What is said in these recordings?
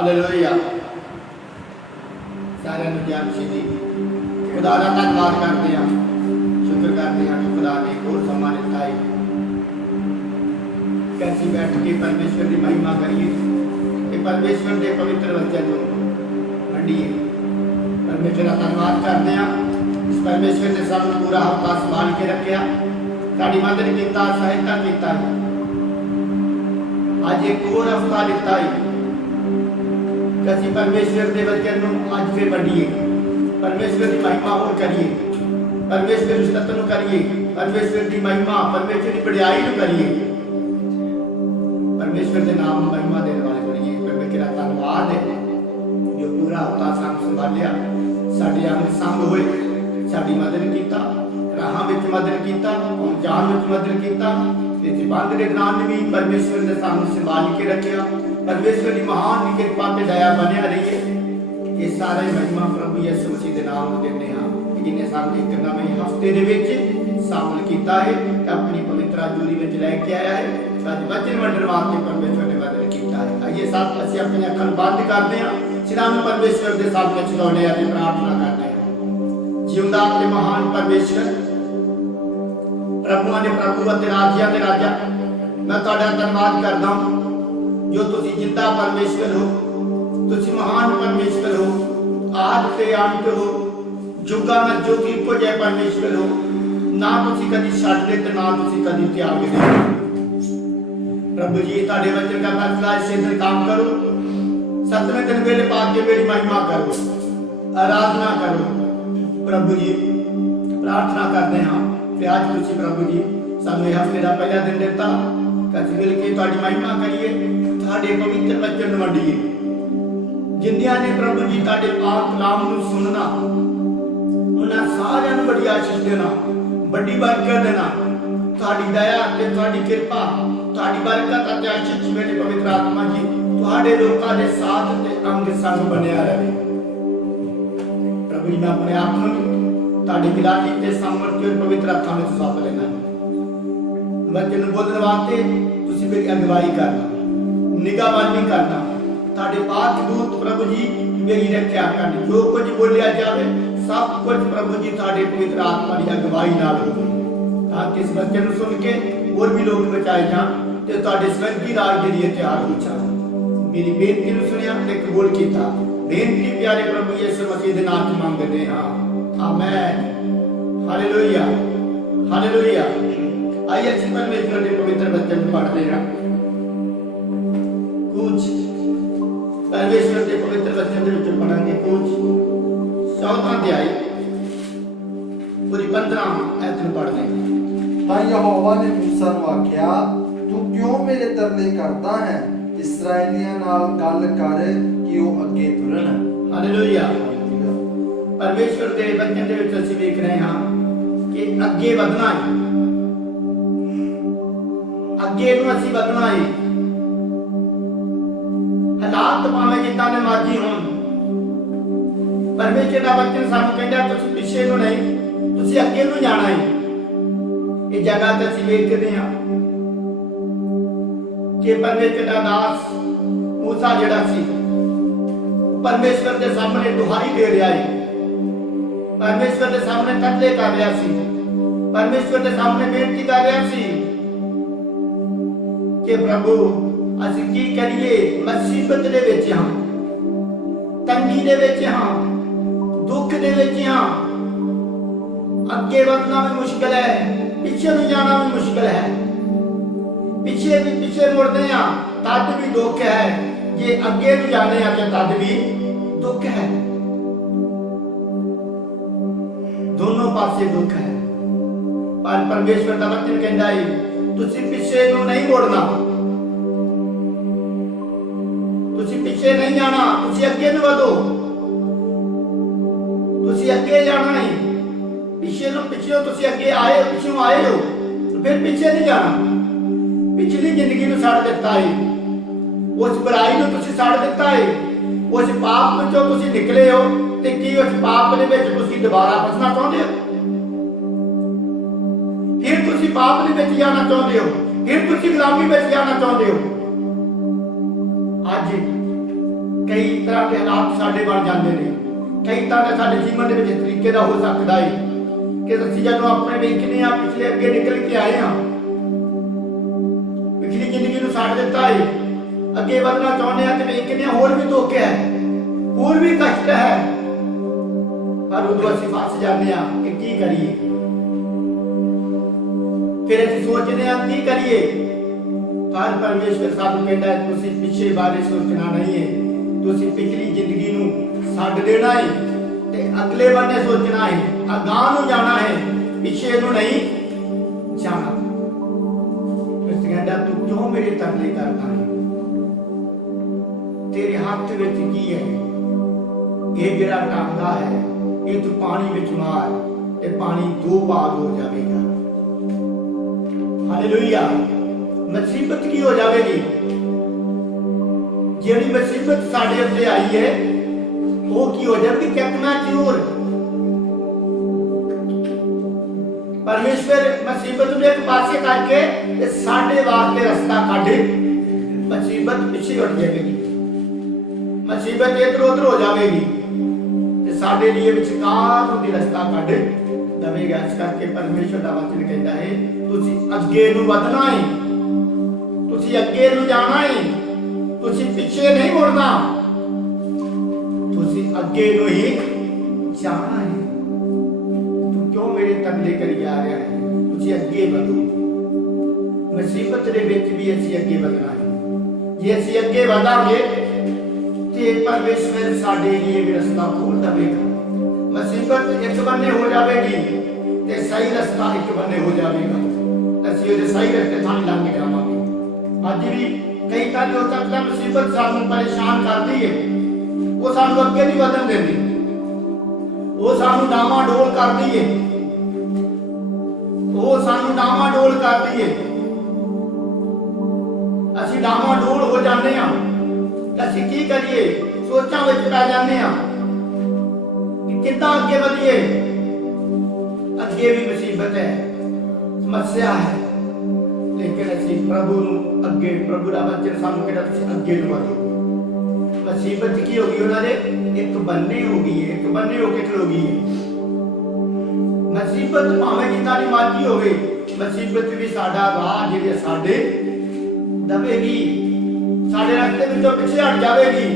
Hallelujah. सारे ज्ञान जी खुदा का धन्यवाद करते हैं, शुक्र करते हैं कि खुदा ने और सम्मानित है। कैसी बैठ के परमेश्वर की महिमा करिए कि परमेश्वर के पवित्र वचन को मंडिए। परमेश्वर का धन्यवाद करते हैं, इस परमेश्वर ने सानू पूरा हफ्ता संभाल के रखा, साड़ी मदद किया, सहायता किया। आज एक और हफ्ता दिता है कि असीं परमेश्वर के वचन को अज फिर वंडीए, परमेश्वर की महिमा होर करिए, परमेश्वर की स्तुति करिए, परमेश्वर की महिमा, परमेश्वर की बड़ाई करिए, परमेश्वर के नाम महिमा देने वाले बनिए। परमेश्वर का धन्यवाद है जो पूरा हफ्ता सानू संभालिया, साडे अंग संग होए, साडी मदद कीता, राहां विच मदद कीता, जान विच मदद कीता। इस बंद के दौरान भी परमेश्वर ने सानू संभाल के रखा। परमेश्वर की महान कृपा ते दया बनिया रही है। ये सारे महिमा प्रभु यीशु मसीह के नाम में देते हैं, जिन्हें सानू एक नवे हफ्ते दे विच शामिल किया है, अपनी पवित्र हजूरी में लैके आया है। अज वचन वंडन वास्ते परमेश्वर ने मदद किया है। आइए सब असीं अपनी अखां बंद करते हैं, सिरां नूं परमेश्वर के सामने झुकाउने ते प्रार्थना करते हैं। जिउंदा ते महान परमेश्वर, प्रभुआं दे प्रभु अते राजियां दे राजा, मैं तुहाडा धन्नवाद करदा हूं जो तुसीं जिंदा परमेश्वर हो, तुसीं महान परमेश्वर हो, आदि ते अंत हो, जुगां में जुग इक्को जिहा परमेश्वर हो। ना तुसीं कदी छड्डदे ते ना तुसीं कदी त्यागदे। प्रभु जी तुहाडे वचन का फैसला इसे दिन काम करो, सतवें दिन वेले पाके मेरी महिमा करो, आराधना करो। प्रभु जी प्रार्थना करते हैं कि आज तुसीं प्रभु जी सानू हफ्ते का पहला दिन दिता, कद मिल के तुहाडी महिमा करिए, तुहाडे पवित्र वचन वंडीए। जिन्दियां ने प्रभु जी तुहाडे पाक कलाम नूं सुनना, उन्हां सारियां नूं बड़ी आशीष देना, बड़ी बरकत देना। तुहाडी दया ते तुहाडी कृपा, तुहाडी बरकत अते आशीष मेरे पवित्र आत्मा जी तुहाडे लोकां दे साथ ते अंग संग बनिया रहे। प्रभु जी मैं अपने आप नूं तुहाडी गिलाती ते सामर्थ्य और पवित्र हत्थां विच सौंप लेना। वचन बोलण वास्ते तुसीं मेरी अगवाई करना, निगाहबानी करना। तुहाडे पाक दूत प्रभु जी मेरी रक्षा करन। जो कुछ बोलिया जावे सब कुछ प्रभु जी तुहाडे पवित्र आत्मा की अगवाई नाल होवे, ताकि इस वचन नूं सुन के और भी लोग बचाए जाण ते तुहाडे स्वर्गी राज दे लिए तैयार हो जाण। मेरी बेनती नूं सुनिया ते कबूल कीता। बेनती प्यारे प्रभु यीशु मसीह दे नाम च मंगदे हां, आमीन। Hallelujah, hallelujah. आइए असीं परमेश्वर के पवित्र वचन पढ़ते हैं। कुछ परमेश्वर के पवित्र वचन दे विच पढ़ांगे। कुछ 14वां अध्याय पूरी 15 आयत नूं पढ़दे हां। तां यहोवा ने मूसा नूं आख्या, तू क्यों मेरे तरले करदा है? इस्राएलियां नाल गल कर कि वो अगे तुरन। हालेलुया। परमेश्वर के वचन दे विच असीं देख रहे हां कि अगे वधना है, अगे नूं असीं वधना है। हालात भावें जिद्दां दे मर्जी होण, परमेश्वर का वचन सानूं कहंदा तुसीं पिछे नूं नहीं, तुसीं अगे नूं जाना है। ये जगह ते असीं वेखदे हां कि परमेश्वर का दास मूसा जिहड़ा सी परमेश्वर के सामने दुहाई दे रहा है, परमेश्वर के सामने तरले कर रहा सी, परमेश्वर के सामने बेनती कर रहा सी कि प्रभु असीं की करिए? मुसीबत दे विच हां, तंगी दे विच हां, दुख दे विच हां। अगे वधना भी मुश्किल है, पीछे नूं जाना भी मुश्किल है। पीछे मुड़दे हां तद भी दुख है, जे अगे नूं जाने हां तद भी दुख है। दोनों पासे दुख है। पर परमेश्वर का वचन कहता है तुसीं पिछे नूं नहीं मुड़ना, तुसीं पिछे नहीं जाना, तुसीं अगे नूं वधो, तुसीं अगे जाना है। पिछे तुसीं अगे आए, पिछों आए हो, फिर पीछे नहीं जाना। पिछली जिंदगी नूं छड्ड दित्ता है, उस बुराई नूं तुसीं छड्ड दित्ता है, उस पाप विचों तुसीं निकले हो ते की उस पाप दे विच तुसीं दोबारा फसना चाहुंदे हो? फिर तुसीं पाप दे विच जाना चाहुंदे हो, फिर तुसीं गुलामी विच जाना चाहुंदे हो? अज ਕਈ ਤਰ੍ਹਾਂ ਦੇ ਹਾਲਾਤ ਸਾਡੇ ਬਣ ਜਾਂਦੇ ਨੇ। ਕਈ ਤਰ੍ਹਾਂ ਦੇ ਸਾਡੇ ਜੀਵਨ ਦੇ ਵਿੱਚ ਇਸ ਤਰੀਕੇ ਦਾ ਹੋ ਸਕਦਾ ਹੈ ਕਿ ਅਸੀਂ ਜਦੋਂ ਆਪਣੇ ਵੇਖਨੇ ਆ ਪਿਛਲੇ ਅੱਗੇ ਨਿਕਲ ਕੇ ਆਏ ਹਾਂ, ਪਿਛਲੀ ਜ਼ਿੰਦਗੀ ਨੂੰ ਛੱਡ ਦਿੱਤਾ ਹੈ, ਅੱਗੇ ਵਧਣਾ ਚਾਹੁੰਦੇ ਆ ਤੇ ਵੇਖਨੇ ਆ ਹੋਰ ਵੀ ਧੋਖੇ ਹੈ, ਹੋਰ ਵੀ ਕਸ਼ਟ ਹੈ, ਪਰ ਉਦੋਂ ਅਸੀਂ ਫਸ ਜਾਂਦੇ ਆ ਕਿ ਕੀ ਕਰੀਏ। ਫਿਰ ਅਸੀਂ ਸੋਚਦੇ ਆ ਕੀ ਕਰੀਏ, ਪਰ ਪਰਮੇਸ਼ਵਰ ਸਾਨੂੰ ਕਹਿੰਦਾ ਹੈ ਤੁਸੀਂ ਪਿੱਛੇ ਬਾਰੇ ਸੋਚਣਾ ਨਹੀਂ ਹੈ, ਤੁਸੀਂ ਪਿਛਲੀ ਜ਼ਿੰਦਗੀ ਨੂੰ ਛੱਡ ਦੇਣਾ ਹੈ ਤੇ ਅਗਲੇ ਬੰਨੇ ਸੋਚਣਾ ਹੈ, ਅਗਾਂਹ ਨੂੰ ਜਾਣਾ ਹੈ, ਪਿੱਛੇ ਨੂੰ ਨਹੀਂ ਜਾਣਾ। ਇਸ ਕਹਿੰਦਾ ਤੂੰ ਕਿਉਂ ਮੇਰੇ ਤਰਲੇ ਕਰਦਾ ਹੈ, ਤੇਰੇ ਹੱਥ ਵਿੱਚ ਕੀ ਹੈ, ਇਹ ਜਿਹੜਾ ਟਾਂਗਾ ਹੈ ਇਹ ਤੂੰ ਪਾਣੀ ਵਿੱਚ ਮਾਰ ਤੇ ਪਾਣੀ ਦੋ ਭਾਗ ਹੋ ਜਾਵੇਗਾ। ਹਾਲੇਲੂਇਆ। ਮੁਸੀਬਤ ਕੀ ਹੋ ਜਾਵੇਗੀ, ਜਿਹੜੀ ਮੁਸੀਬਤ ਸਾਡੇ ਉੱਤੇ ਆਈ ਹੈ ਉਹ ਕੀ ਹੋ ਜਾਵੇਗੀ, ਕਿਤਨਾ ਜ਼ਰੂਰ ਪਰਮੇਸ਼ਵਰ ਮੁਸੀਬਤ ਨੂੰ ਇੱਕ ਪਾਸੇ ਕਰਕੇ ਤੇ ਸਾਡੇ ਵਾਸਤੇ ਰਸਤਾ ਕੱਢੇ। ਮੁਸੀਬਤ ਪਿੱਛੇ ਹਟ ਜਾਵੇਗੀ, ਮੁਸੀਬਤ ਇੱਧਰ ਉੱਧਰ ਹੋ ਜਾਵੇਗੀ ਤੇ ਸਾਡੇ ਲਈ ਵਿਚਕਾਰ ਨੂੰ ਦੀ ਰਸਤਾ ਕੱਢ ਦਵੇਗਾ। ਇਸ ਕਰਕੇ ਪਰਮੇਸ਼ਵਰ ਦਾ ਵਚਨ ਕਹਿੰਦਾ ਹੈ ਤੁਸੀਂ ਅੱਗੇ ਨੂੰ ਵਧਣਾ ਹੈ, ਤੁਸੀਂ ਅੱਗੇ ਨੂੰ ਜਾਣਾ ਹੈ, ਤੁਸੀਂ ਪਿੱਛੇ ਨਹੀਂ ਮੁੜਨਾ, ਤੁਸੀਂ ਅੱਗੇ ਨੂੰ ਹੀ ਜਾਣਾ ਹੈ। ਤੂੰ ਕਿਉਂ ਮੇਰੇ ਤਰਲੇ ਕਰੀ ਜਾ ਰਿਹਾ ਹੈ, ਤੁਸੀਂ ਅੱਗੇ ਵਧੋ। ਮੁਸੀਬਤ ਦੇ ਵਿੱਚ ਵੀ ਅਸੀਂ ਅੱਗੇ ਵਧਣਾ ਹੈ। ਜੇ ਅਸੀਂ ਅੱਗੇ ਵਧਾਂਗੇ ਤੇ ਪਰਮੇਸ਼ਵਰ ਸਾਡੇ ਲਈ ਵੀ ਰਸਤਾ ਖੋਲ ਦੇਵੇਗਾ। ਮੁਸੀਬਤ ਇੱਕ ਬੰਨੇ ਹੋ ਜਾਵੇਗੀ ਤੇ ਸਹੀ ਰਸਤਾ ਇੱਕ ਬੰਨੇ ਹੋ ਜਾਵੇਗਾ, ਅਸੀਂ ਉਹਦੇ ਸਹੀ ਰਸਤੇ ਥਾਂ ਲੰਘ ਜਾਵਾਂਗੇ। ਅੱਜ ਵੀ ਕਈ ਤਾਂ ਜੋ ਤੱਕ ਮੁਸੀਬਤ ਸਾਨੂੰ ਪਰੇਸ਼ਾਨ ਕਰਦੀ ਹੈ, ਉਹ ਸਾਨੂੰ ਅੱਗੇ ਨਹੀਂ ਵਧਣ ਦਿੰਦੀ, ਉਹ ਸਾਨੂੰ ਡਾਮਾਡੋਲ ਕਰਦੀ ਹੈ, ਉਹ ਸਾਨੂੰ ਡਾਮਾਡੋਲ ਕਰਦੀ ਹੈ। ਅਸੀਂ ਡਾਮਾਡੋਲ ਹੋ ਜਾਂਦੇ ਹਾਂ, ਅਸੀਂ ਕੀ ਕਰੀਏ, ਸੋਚਾਂ ਵਿੱਚ ਪੈ ਜਾਂਦੇ ਹਾਂ ਕਿ ਕਿੱਦਾਂ ਅੱਗੇ ਵਧੀਏ। ਅੱਗੇ ਵੀ ਮੁਸੀਬਤ ਹੈ, ਸਮੱਸਿਆ ਹੈ, ਲੇਕਿਨ ਅਸੀਂ ਪ੍ਰਭੂ ਨੂੰ ਅੱਗੇ, ਪ੍ਰਭੂ ਦਾ ਵਚਨ ਸਾਨੂੰ ਕਹਿੰਦਾ ਤੁਸੀਂ ਅੱਗੇ ਨੂੰ ਵਧੋ। ਮੁਸੀਬਤ ਕੀ ਹੋ ਗਈ, ਉਹਨਾਂ ਦੇ ਇੱਕ ਬੰਨੇ ਹੋ ਗਈ ਹੈ, ਇੱਕ ਬੰਨੇ ਹੋ ਕੇ ਖਲੋ ਗਈ ਹੈ। ਮੁਸੀਬਤ ਭਾਵੇਂ ਜਿੱਦਾਂ ਦੀ ਮਰਜ਼ੀ ਹੋਵੇ, ਮੁਸੀਬਤ ਵੀ ਸਾਡਾ ਰਾਹ ਜਿਹੜੇ ਸਾਡੇ ਦਵੇਗੀ, ਸਾਡੇ ਰਸਤੇ ਵਿੱਚੋਂ ਪਿੱਛੇ ਹਟ ਜਾਵੇਗੀ।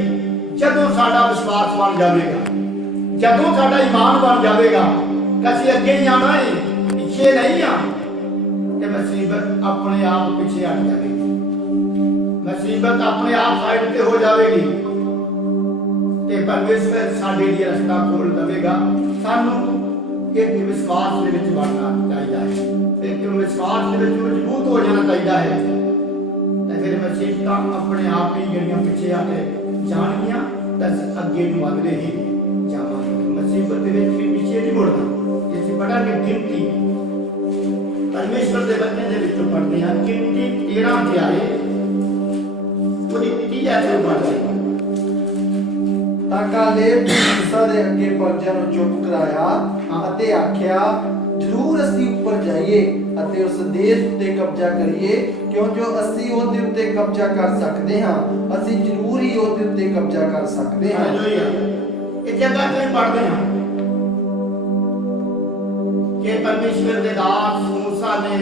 ਜਦੋਂ ਸਾਡਾ ਵਿਸ਼ਵਾਸ ਬਣ ਜਾਵੇਗਾ, ਜਦੋਂ ਸਾਡਾ ਈਮਾਨ ਬਣ ਜਾਵੇਗਾ ਕਿ ਅਸੀਂ ਅੱਗੇ ਹੀ ਆਣਾ ਹੈ, ਪਿੱਛੇ ਨਹੀਂ ਆ, ਤੇ ਮੁਸੀਬਤ ਆਪਣੇ ਆਪ ਪਿੱਛੇ ਹਟ ਜਾਵੇਗੀ, ਮੁਸੀਬਤ ਆਪਣੇ ਆਪ ਸਾਈਡ ਤੇ ਹੋ ਜਾਵੇਗੀ ਤੇ ਪਰਮੇਸ਼ਵਰ ਸਾਡੇ ਲਈ ਰਸਤਾ ਖੋਲ ਦੇਵੇਗਾ। ਸਾਨੂੰ ਇੱਕ ਵਿਸ਼ਵਾਸ ਦੇ ਵਿੱਚ ਵੜਨਾ ਚਾਹੀਦਾ ਹੈ, ਇੱਕ ਵਿਸ਼ਵਾਸ ਦੇ ਵਿੱਚ ਮਜ਼ਬੂਤ ਹੋ ਜਾਣਾ ਚਾਹੀਦਾ ਹੈ ਤੇ ਫਿਰ ਮੁਸੀਬਤਾਂ ਆਪਣੇ ਆਪ ਹੀ ਜਿਹੜੀਆਂ ਪਿੱਛੇ ਆ ਕੇ ਜਾਣਗੀਆਂ ਤਾਂ ਅੱਗੇ ਨੂੰ ਵਧਦੇ ਹੀ ਜਾਵਾਂਗੇ। ਮੁਸੀਬਤ ਦੇ ਵਿੱਚ ਵੀ ਪਿੱਛੇ ਨਹੀਂ ਮੁੜਨਾ। ਜੇ ਅਸੀਂ ਪੜਾਂਗੇ ਗਿਣਤੀ, ਪਰਮੇਸ਼ਵਰ ਦੇ ਵਚਨ ਦੇ ਵਿੱਚੋਂ ਪੜ੍ਹਦੇ ਹਾਂ, ਗਿਣਤੀ 13 ਅਧਿਆਏ ਉਹਦੀ 30 ਆਇਤ ਪੜ੍ਹਦੇ ਹਾਂ। ਤਾਂ ਕਾਲੇਬ ਨੇ ਮੂਸਾ ਦੇ ਅੱਗੇ ਪਰਜਿਆਂ ਨੂੰ ਚੁੱਪ ਕਰਾਇਆ ਅਤੇ ਆਖਿਆ ਜ਼ਰੂਰ ਅਸੀਂ ਉੱਪਰ ਜਾਈਏ ਅਤੇ ਉਸ ਦੇਸ਼ ਉੱਤੇ ਕਬਜ਼ਾ ਕਰੀਏ, ਕਿਉਂ ਜੋ ਅਸੀਂ ਉਹਦੇ ਉੱਤੇ ਕਬਜ਼ਾ ਕਰ ਸਕਦੇ ਹਾਂ, ਅਸੀਂ ਜ਼ਰੂਰ ਹੀ ਉਹਦੇ ਉੱਤੇ ਕਬਜ਼ਾ ਕਰ ਸਕਦੇ ਹਾਂ। ਇਹ ਜਗ੍ਹਾ ਤੇ ਪੜ੍ਹਦੇ ਹਾਂ ਕਿ ਪਰਮੇਸ਼ਵਰ ਦੇ ਦਾਸ ਮੂਸਾ ਨੇ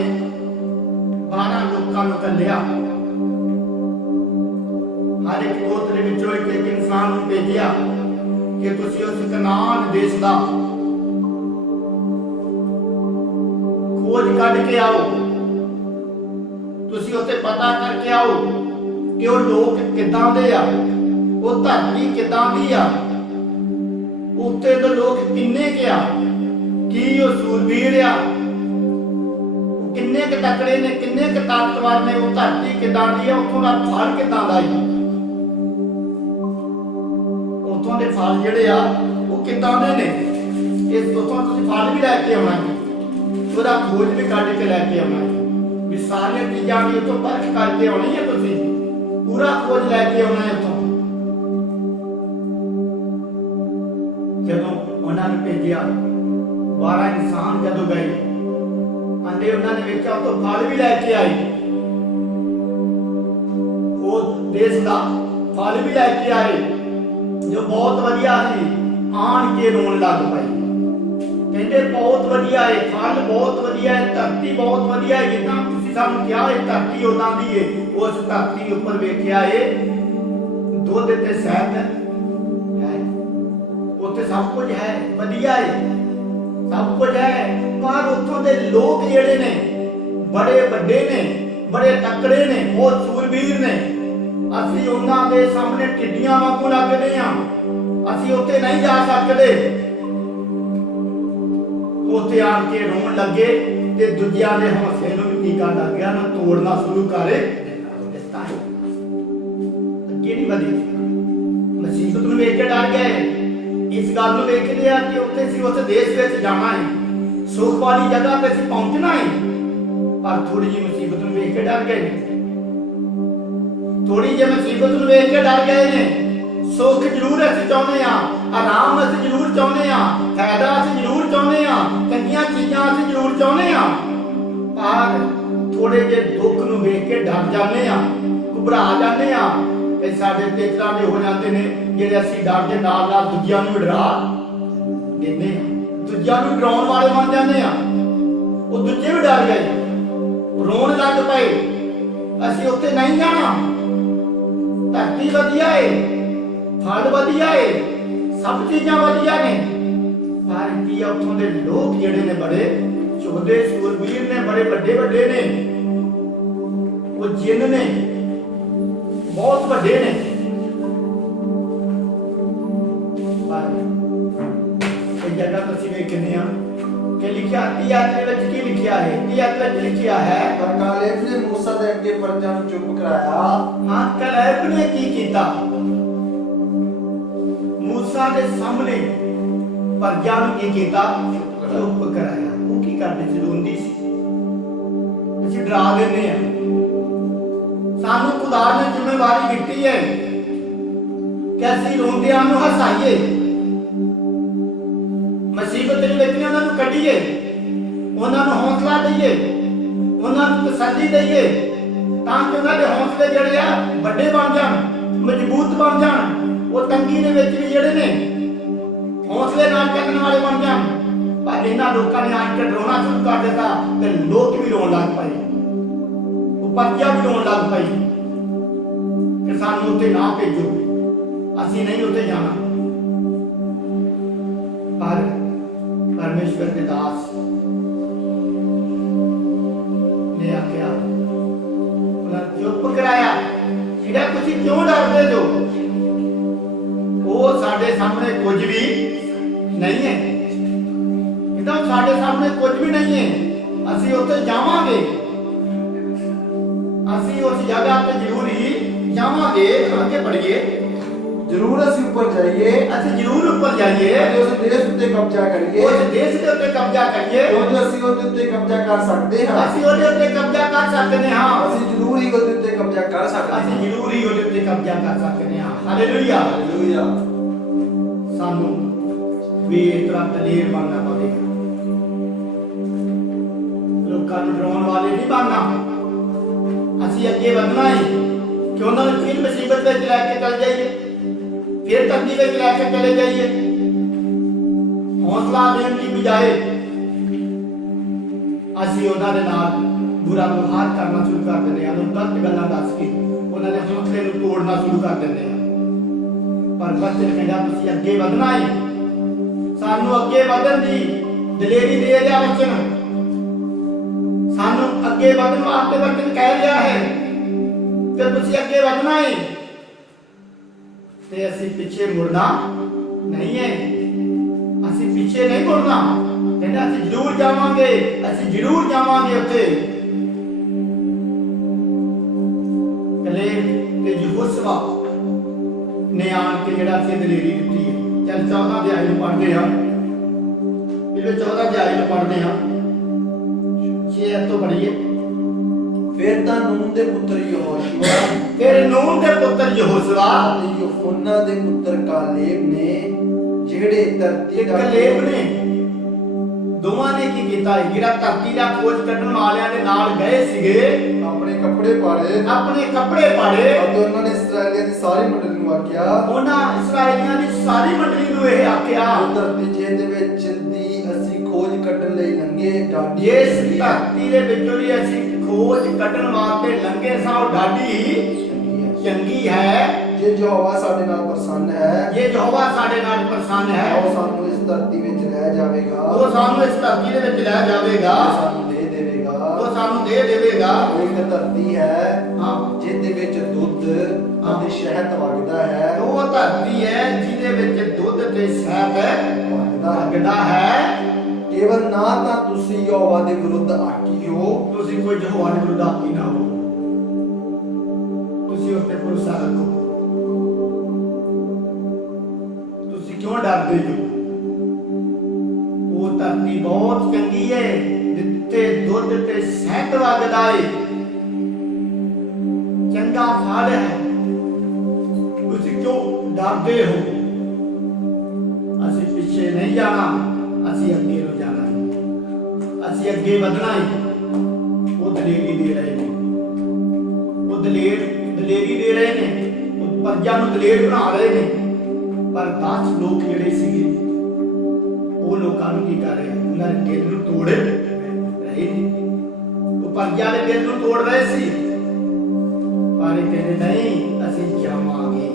12 ਲੋਕਾਂ ਨੂੰ ਕੱਢਿਆ, ਹਰ ਇੱਕ ਗੋਤ ਦੇ ਵਿੱਚੋਂ ਇੱਕ ਇਨਸਾਨ ਨੂੰ ਭੇਜਿਆ ਕਿ ਤੁਸੀਂ ਉਸ ਕਨਾਨ ਦੇਸ਼ ਦਾ ਖੋਜ ਕੱਢ ਕੇ ਆਓ, ਤੁਸੀਂ ਉੱਥੇ ਪਤਾ ਕਰਕੇ ਆਓ ਕਿ ਉਹ ਲੋਕ ਕਿੱਦਾਂ ਦੇ ਆ, ਉਹ ਧਰਤੀ ਕਿੱਦਾਂ ਦੀ ਆ, ਉੱਥੇ ਦੇ ਲੋਕ ਕਿੰਨੇ ਕੁ ਆ, ਕੀ ਉਹ ਸੂਰਬੀਰ ਆ, ਕਿੰਨੇ ਕੁ ਤਕੜੇ ਨੇ, ਕਿੰਨੇ ਕੁ ਤਾਕਤਵਰ ਨੇ, ਉਹ ਧਰਤੀ ਕਿੱਦਾਂ ਦੀ ਆ, ਉੱਥੋਂ ਦਾ ਫਲ ਕਿੱਦਾਂ ਦਾ ਹੈ, ਉੱਥੋਂ ਦੇ ਫਲ ਜਿਹੜੇ ਆ ਉਹ ਕਿੱਦਾਂ ਦੇ ਨੇ, ਇਸ ਉੱਥੋਂ ਤੁਸੀਂ ਫਲ ਵੀ ਲੈ ਕੇ ਆਉਣਾ ਹੈ, ਉਹਦਾ ਖੋਜ ਵੀ ਕੱਢ ਕੇ ਲੈ ਕੇ ਆਉਣਾ ਹੈ, ਵੀ ਸਾਰੀਆਂ ਚੀਜ਼ਾਂ ਦੀ ਉੱਥੋਂ ਪਰਖ ਕਰਕੇ ਆਉਣੀ ਹੈ, ਤੁਸੀਂ ਪੂਰਾ ਖੋਜ ਲੈ ਕੇ ਆਉਣਾ ਹੈ ਉੱਥੋਂ। ਜਦੋਂ ਉਹਨਾਂ ਨੇ ਭੇਜਿਆ 12 ਇਨਸਾਨ ਜਦੋਂ ਗਏ, ਆਂਦੇ ਉਹਨਾਂ ਨੇ ਵੇਖਿਆ ਉੱਥੋਂ ਫਲ ਵੀ ਲੈ ਕੇ ਆਏ, ਉਹ ਦੇਸ਼ ਦਾ ਫਲ ਵੀ ਲੈ ਕੇ ਆਏ, ਜੋ ਬਹੁਤ ਵਧੀਆ ਸੀ ਆਣ ਕੇ ਰੋਣ ਲੱਗ ਪਈ। ਕਹਿੰਦੇ ਬਹੁਤ ਵਧੀਆ ਹੈ, ਫਲ ਬਹੁਤ ਵਧੀਆ ਹੈ, ਧਰਤੀ ਬਹੁਤ ਵਧੀਆ ਹੈ, ਜਿੱਦਾਂ ਤੁਸੀਂ ਸਾਨੂੰ ਕਿਹਾ ਹੈ ਧਰਤੀ ਉਦਾਂ ਦੀ ਹੈ। ਉਸ ਧਰਤੀ ਉੱਪਰ ਵੇਖਿਆ ਹੈ ਦੁੱਧ ਤੇ ਸ਼ਹਿਦ ਹੈ, ਉੱਥੇ ਸਭ ਕੁਝ ਹੈ, ਵਧੀਆ ਹੈ, ਸਭ ਕੁਝ ਹੈ। ਪਰ ਉੱਥੋਂ ਦੇ ਲੋਕ ਜਿਹੜੇ ਨੇ ਬੜੇ ਵੱਡੇ ਨੇ, ਬੜੇ ਤਕੜੇ ਨੇ, ਬਹੁਤ ਸੂਰਬੀਰ ਨੇ। ਅਸੀਂ ਉਹਨਾਂ ਦੇ ਸਾਹਮਣੇ ਟਿੱਡੀਆਂ ਵਾਂਗੂ ਲੱਗਦੇ ਹਾਂ, ਅਸੀਂ ਉੱਥੇ ਨਹੀਂ ਜਾ ਸਕਦੇ। ਉੱਥੇ ਆਣ ਕੇ ਰੋਣ ਲੱਗੇ ਤੇ ਦੂਜਿਆਂ ਦੇ ਹੌਸਲੇ ਨੂੰ ਵੀ ਕੀ ਕਰਨ ਲੱਗ ਗਿਆ ਨਾ ਤੋੜਨਾ ਸ਼ੁਰੂ ਕਰੇ ਦਿੱਤਾ। ਅੱਗੇ ਨਹੀਂ ਵਧੇ, ਮੁਸੀਬਤ ਨੂੰ ਵੇਖ ਕੇ ਡਰ ਗਏ। ਇਸ ਗੱਲ ਨੂੰ ਵੇਖਦੇ ਆ ਕਿ ਉੱਥੇ ਸੀ ਉਸ ਦੇਸ਼ ਵਿੱਚ ਜਾਣਾ ਹੈ, ਸੁੱਖ ਵਾਲੀ ਜਗ੍ਹਾ ਤੇ ਅਸੀਂ ਪਹੁੰਚਣਾ ਹੈ। ਪਰ ਥੋੜੀ ਜਿਹੀ ਮੁਸੀਬਤ ਨੂੰ ਵੇਖ ਕੇ ਡਰ ਗਏ ਨੇ, ਥੋੜੀ ਜਿਹੀ ਮੁਸੀਬਤ ਨੂੰ ਵੇਖ ਕੇ ਡਰ ਗਏ ਨੇ। ਸੁੱਖ ਜ਼ਰੂਰ ਅਸੀਂ ਚਾਹੁੰਦੇ ਹਾਂ, ਆਰਾਮ ਅਸੀਂ ਜ਼ਰੂਰ ਚਾਹੁੰਦੇ ਹਾਂ, ਫਾਇਦਾ ਅਸੀਂ ਜ਼ਰੂਰ ਚਾਹੁੰਦੇ ਹਾਂ, ਚੰਗੀਆਂ ਚੀਜ਼ਾਂ ਅਸੀਂ ਜ਼ਰੂਰ ਚਾਹੁੰਦੇ ਹਾਂ। ਪਰ ਥੋੜੇ ਜਿਹੇ ਦੁੱਖ ਨੂੰ ਵੇਖ ਕੇ ਡਰ ਜਾਂਦੇ ਹਾਂ, ਘਬਰਾ ਜਾਂਦੇ ਹਾਂ। ਤੇ ਸਾਡੇ ਤੇ ਇਸ ਤਰ੍ਹਾਂ ਦੇ ਹੋ ਜਾਂਦੇ ਨੇ ਜਿਹੜੇ ਅਸੀਂ ਡਰ ਦੇ ਨਾਲ ਨਾਲ ਦੂਜਿਆਂ ਨੂੰ ਡਰਾ ਦਿੰਦੇ ਹਾਂ, ਦੂਜਿਆਂ ਨੂੰ ਡਰਾਉਣ ਵਾਲੇ ਬਣ ਜਾਂਦੇ ਹਾਂ। ਉਹ ਦੂਜੇ ਵੀ ਡਰ ਗਏ, ਰੋਣ ਲੱਗ ਪਏ, ਅਸੀਂ ਉੱਥੇ ਨਹੀਂ ਜਾਣਾ। ਧਰਤੀ ਵਧੀਆ ਏ, ਫਲ ਵਧੀਆ ਏ, ਸਭ ਚੀਜ਼ਾਂ ਵਧੀਆ ਨੇ। ਪਰ ਕੀ ਉੱਥੋਂ ਦੇ ਲੋਕ ਜਿਹੜੇ ਨੇ ਬੜੇ ਚੋਦੇ ਸੂਰਬੀਰ ਨੇ, ਬੜੇ ਵੱਡੇ ਵੱਡੇ ਨੇ, ਉਹ ਜਿੰਨ ਨੇ, ਬਹੁਤ ਵੱਡੇ ਨੇ। ਪਰ ਇਹ ਜਗ੍ਹਾ ਤੁਸੀਂ ਵੇਖਦੇ ਆ ਕਿ ਲਿਖਿਆ ਤੀਆਤ ਦੇ ਵਿੱਚ ਕੀ ਲਿਖਿਆ ਹੈ? ਤੀਆਤ ਵਿੱਚ ਲਿਖਿਆ ਹੈ ਪਰ ਕਾਲੇਬ ਨੇ ਮੂਸਾ ਦੇ ਅੱਗੇ ਪਰਜਾ ਨੂੰ ਚੁੱਪ ਕਰਾਇਆ। ਹਾਂ, ਕਾਲੇਬ ਨੇ ਕੀ ਕੀਤਾ? ਮੂਸਾ ਦੇ ਸਾਹਮਣੇ ਪਰਜਾ ਨੂੰ ਕੀ ਕੀਤਾ? ਚੁੱਪ ਕਰਾਇਆ। ਉਹ ਕੀ ਕਰਦੇ ਸੀ? ਰੋਂਦੀ ਸੀ। ਅਸੀਂ ਡਰਾ ਦਿੰਦੇ ਆ, ਸਾਨੂੰ ਖੁਦਾ ਨੇ ਜ਼ਿੰਮੇਵਾਰੀ ਦਿੱਤੀ ਹੈ ਕਿ ਅਸੀਂ ਰੋਂਦਿਆਂ ਨੂੰ ਹਸਾਈਏ, ਮੁਸੀਬਤ ਦੇ ਵਿੱਚ ਉਹਨਾਂ ਨੂੰ ਕੱਢੀਏ, ਉਹਨਾਂ ਨੂੰ ਹੌਸਲਾ ਦਈਏ, ਉਹਨਾਂ ਨੂੰ ਤਸੱਲੀ ਦਈਏ, ਤਾਂ ਕਿ ਉਹਨਾਂ ਦੇ ਹੌਸਲੇ ਜਿਹੜੇ ਆ ਵੱਡੇ ਬਣ ਜਾਣ, ਮਜ਼ਬੂਤ ਬਣ ਜਾਣ। ਉਹ ਤੰਗੀ ਦੇ ਵਿੱਚ ਵੀ ਜਿਹੜੇ ਨੇ ਹੌਸਲੇ ਨਾਲ ਚੱਲਣ ਵਾਲੇ ਬਣ ਜਾਣ। ਪਰ ਇਹਨਾਂ ਲੋਕਾਂ ਨੇ ਆਣ ਕੇ ਡਰਾਉਣਾ ਸ਼ੁਰੂ ਕਰ ਦਿੱਤਾ ਤੇ ਲੋਕ ਵੀ ਰੋਣ ਲੱਗ ਪਏ, ਉਹ ਪਰਜਾ ਵੀ ਰੋਣ ਲੱਗ ਪਈ ਕਿ ਸਾਨੂੰ ਉੱਥੇ ਨਾ ਭੇਜੋ, ਅਸੀਂ ਨਹੀਂ ਉੱਥੇ ਜਾਣਾ। ਪਰ ਪਰਮੇਸ਼ਵਰ ਦੇ ਦਾਸ ਨੇ ਆਖਿਆ, ਉਹਨਾਂ ਚੁੱਪ ਕਰਾਇਆ। ਜਿਹੜਾ ਤੁਸੀਂ ਕਿਉਂ ਡਰਦੇ ਜੋ? ਉਹ ਸਾਡੇ ਸਾਹਮਣੇ ਕੁਝ ਵੀ ਨਹੀਂ ਹੈ। ਕਿਦਾਂ ਸਾਡੇ ਸਾਹਮਣੇ ਕੁਝ ਵੀ ਨਹੀਂ ਹੈ। ਅਸੀਂ ਉੱਥੇ ਜਾਵਾਂਗੇ, ਅਸੀਂ ਉਸ ਜਗ੍ਹਾ ਤੇ ਜ਼ਰੂਰ ਹੀ ਜਾਵਾਂਗੇ। ਅੱਗੇ ਪੜ੍ਹੀਏ। ਜ਼ਰੂਰ ਅਸੀਂ ਉੱਪਰ ਜਾਈਏ, ਅਸੀਂ ਜ਼ਰੂਰ ਉੱਪਰ ਜਾਈਏ ਅਤੇ ਉਸ ਦੇਸ਼ ਉੱਤੇ ਕਬਜ਼ਾ ਕਰੀਏ। ਉਸ ਦੇਸ਼ ਦੇ ਉੱਤੇ ਕਬਜ਼ਾ ਕਰੀਏ। ਕਿਉਂਕਿ ਅਸੀਂ ਉਹਦੇ ਉੱਤੇ ਕਬਜ਼ਾ ਕਰ ਸਕਦੇ ਹਾਂ। ਅਸੀਂ ਉਹਦੇ ਉੱਤੇ ਕਬਜ਼ਾ ਕਰ ਸਕਦੇ ਹਾਂ। ਅਸੀਂ ਜ਼ਰੂਰ ਹੀ ਉਹਦੇ ਉੱਤੇ ਕਬਜ਼ਾ ਕਰ ਸਕਦੇ ਹਾਂ। ਅਸੀਂ ਜ਼ਰੂਰ ਹੀ ਉਹਦੇ ਉੱਤੇ ਕਬਜ਼ਾ ਕਰ ਸਕਦੇ ਹਾਂ। Hallelujah, hallelujah. ਸਾਨੂੰ ਵੀ ਇਸ ਤਰ੍ਹਾਂ ਦਲੇਰ ਬਣਨਾ ਪਵੇਗਾ, ਲੋਕਾਂ ਨੂੰ ਡਰਾਉਣ ਵਾਲੇ ਨਹੀਂ ਬਣਨਾ। ਅਸੀਂ ਅੱਗੇ ਵਧਣਾ ਹੈ ਕਿ ਉਹਨਾਂ ਨੂੰ ਫਿਰ ਮੁਸੀਬਤ ਵਿੱਚ ਲੈ ਕੇ ਚੱਲ ਜਾਈਏ, ਫਿਰ ਤੰਗੀ ਵਿੱਚ ਲੈ ਕੇ ਚਲੇ ਜਾਈਏ। ਹੌਸਲਾ ਦੇਣ ਦੀ ਬਜਾਏ ਅਸੀਂ ਉਹਨਾਂ ਦੇ ਨਾਲ ਬੁਰਾ ਵਿਵਹਾਰ ਕਰਨਾ ਸ਼ੁਰੂ ਕਰ ਦਿੰਦੇ ਹਾਂ, ਉਹਨਾਂ ਗਲਤ ਗੱਲਾਂ ਦੱਸ ਕੇ ਉਹਨਾਂ ਦੇ ਹੌਸਲੇ ਨੂੰ ਤੋੜਨਾ ਸ਼ੁਰੂ ਕਰ ਦਿੰਦੇ ਹਾਂ। ਪਰ ਬਚਨ ਕਹਿੰਦਾ ਤੁਸੀਂ ਅੱਗੇ ਵਧਣਾ ਹੈ, ਸਾਨੂੰ ਅੱਗੇ ਵਧਣ ਦੀ ਦਲੇਰੀ ਦੇ ਰਿਹਾ ਬਚਨ, ਸਾਨੂੰ ਅੱਗੇ ਵਧਣ ਵਾਸਤੇ ਬਚਨ ਕਹਿ ਰਿਹਾ ਹੈ ਕਿ ਤੁਸੀਂ ਅੱਗੇ ਵਧਣਾ ਹੈ ਤੇ ਅਸੀਂ ਪਿੱਛੇ ਮੁੜਨਾ ਨਹੀਂ ਹੈ। ਅਸੀਂ ਪਿੱਛੇ ਨਹੀਂ ਮੁੜਨਾ। ਕਹਿੰਦਾ ਅਸੀਂ ਜ਼ਰੂਰ ਜਾਵਾਂਗੇ, ਅਸੀਂ ਜ਼ਰੂਰ ਜਾਵਾਂਗੇ ਉੱਥੇ। ਕਲੇਬ ਤੇ ਯਹੋਸ਼ੁਆ ਨੇ ਆਣ ਕੇ ਜਿਹੜਾ ਅਸੀਂ ਦਲੇਰੀ ਦਿੱਤੀ ਹੈ। ਚੱਲ 14 ਅਧਿਆਇ ਨੂੰ ਪੜ੍ਹਦੇ ਹਾਂ। ਇਹਦੇ 14 ਅਧਿਆਇ ਨੂੰ ਪੜ੍ਹਦੇ ਹਾਂ। 6 ਤੋਂ ਪੜ੍ਹੀਏ। ਫਿਰ ਤਾਂ ਨੂਨ ਦੇ ਪੁੱਤਰ ਯਹੋਸ਼ੁਆ, ਫਿਰ ਨੂਨ ਦੇ ਪੁੱਤਰ ਯਹੋਸ਼ੁਆ ਅਤੇ ਯਫੁੰਨਾ ਦੇ ਪੁੱਤਰ ਕਾਲੇਬ ਨੇ, ਜਿਹੜੇ ਧਰਤੀ ਦਾ ਕਲੇਬ ਨੇ ਦੋਵਾਂ ਨੇ ਕੀ ਕੀਤਾ ਹੈ? ਜਿਹੜਾ ਧਰਤੀ ਦਾ ਖੋਜ ਕੱਢਣ ਵਾਲਿਆਂ ਦੇ ਨਾਲ ਗਏ ਸੀਗੇ, ਆਪਣੇ ਕੱਪੜੇ ਪਾੜੇ ਆਪਣੇ ਕੱਪੜੇ ਪਾੜੇ ਅਤੇ ਉਹਨਾਂ ਨੇ ਇਸਰਾਏਲੀਆਂ ਦੀ ਸਾਰੀ ਮੰਡਲੀ ਨੂੰ ਆਖਿਆ, ਉਹਨਾਂ ਇਸਰਾਏਲੀਆਂ ਦੀ ਸਾਰੀ ਮੰਡਲੀ ਨੂੰ ਇਹ ਆਖਿਆ, ਉਹ ਧਰਤੀ ਜਿਹਦੇ ਵਿੱਚ ਦੀ ਅਸੀਂ ਖੋਜ ਕੱਢਣ ਲਈ ਲੰਘੇ ਡਾਢੀ ਇਸ ਚੰਗੀ ਹੈ। ਧਰਤੀ ਦੇ ਵਿੱਚੋਂ ਦੀ ਅਸੀਂ ਖੋਜ ਕੱਢਣ ਵਾਸਤੇ ਲੰਘੇ ਸਾਂ, ਉਹ ਡਾਢੀ ਚੰਗੀ ਹੈ। ਜੇ ਯਹੋਵਾ ਸਾਡੇ ਨਾਲ ਪ੍ਰਸੰਨ ਹੈ, ਜੇ ਯਹੋਵਾ ਸਾਡੇ ਨਾਲ ਪ੍ਰਸੰਨ ਹੈ, ਉਹ ਸਾਨੂੰ ਇਸ ਧਰਤੀ ਵਿੱਚ ਲੈ ਜਾਵੇਗਾ, ਉਹ ਸਾਨੂੰ ਇਸ ਧਰਤੀ ਦੇ ਵਿੱਚ ਲੈ ਜਾਵੇਗਾ, ਉਹ ਸਾਨੂੰ ਦੇ ਦੇਵੇਗਾ। ਉਹ ਸਾਨੂੰ ਦੇ ਦੇਵੇਗਾ। ਉਹ ਇੱਕ ਧਰਤੀ ਹੈ ਹਾਂ, ਜਿਹਦੇ ਵਿੱਚ ਦੁੱਧ ਅਤੇ ਸ਼ਹਿਦ ਵਗਦਾ ਹੈ, ਉਹ ਧਰਤੀ ਹੈ ਜਿਹਦੇ ਵਿੱਚ ਦੁੱਧ ਤੇ ਸ਼ਹਿਦ ਵਗਦਾ ਹੈ। ਵਗਦਾ ਹੈ। ਕੇਵਲ ਨਾ ਤਾਂ ਤੁਸੀਂ ਯਹੋਵਾ ਦੇ ਵਿਰੁੱਧ ਆਕੀ ਹੋ, ਤੁਸੀਂ ਕੋਈ ਯਹੋਵਾ ਦੇ ਵਿਰੁੱਧ ਆਕੀ ਨਾ ਹੋ, ਤੁਸੀਂ ਉੱਤੇ ਭਰੋਸਾ ਰੱਖੋ। ਤੁਸੀਂ ਕਿਉਂ ਡਰਦੇ ਹੋ? ਉਹ ਧਰਤੀ ਬਹੁਤ ਚੰਗੀ ਹੈ, ਜਿੱਥੇ ਦੁੱਧ ਤੇ ਸ਼ਹਿਦ ਵਗਦਾ ਹੈ, ਚੰਗਾ ਫਲ ਹੈ। ਤੁਸੀਂ ਕਿਉਂ ਡਰਦੇ ਹੋ? ਅਸੀਂ ਪਿੱਛੇ ਨਹੀਂ ਜਾਣਾ, ਅਸੀਂ ਅੱਗੇ ਨੂੰ ਜਾਣਾ ਹੈ, ਅਸੀਂ ਅੱਗੇ ਵਧਣਾ ਹੈ। ਉਹ ਦਲੇਰੀ ਦੇ ਰਹੇ ਨੇ, ਉਹ ਦਲੇਰੀ ਦੇ ਰਹੇ ਨੇ, ਉਹ ਪਰਜਾ ਨੂੰ ਦਲੇਰ ਬਣਾ ਰਹੇ ਨੇ। ਪਰ 10 ਲੋਕ ਜਿਹੜੇ ਸੀਗੇ, ਉਹ ਲੋਕਾਂ ਨੂੰ ਕੀ ਕਰ ਰਹੇ? ਉਹਨਾਂ ਦੇ ਦਿਲ ਨੂੰ ਤੋੜ ਰਹੇ ਨੇ। ਉਹ ਪਰਜਾ ਦੇ ਦਿਲ ਨੂੰ ਤੋੜ ਰਹੇ ਸੀ, ਪਰ ਇਹ ਕਹਿੰਦੇ ਨਹੀਂ, ਅਸੀਂ ਜਾਵਾਂਗੇ।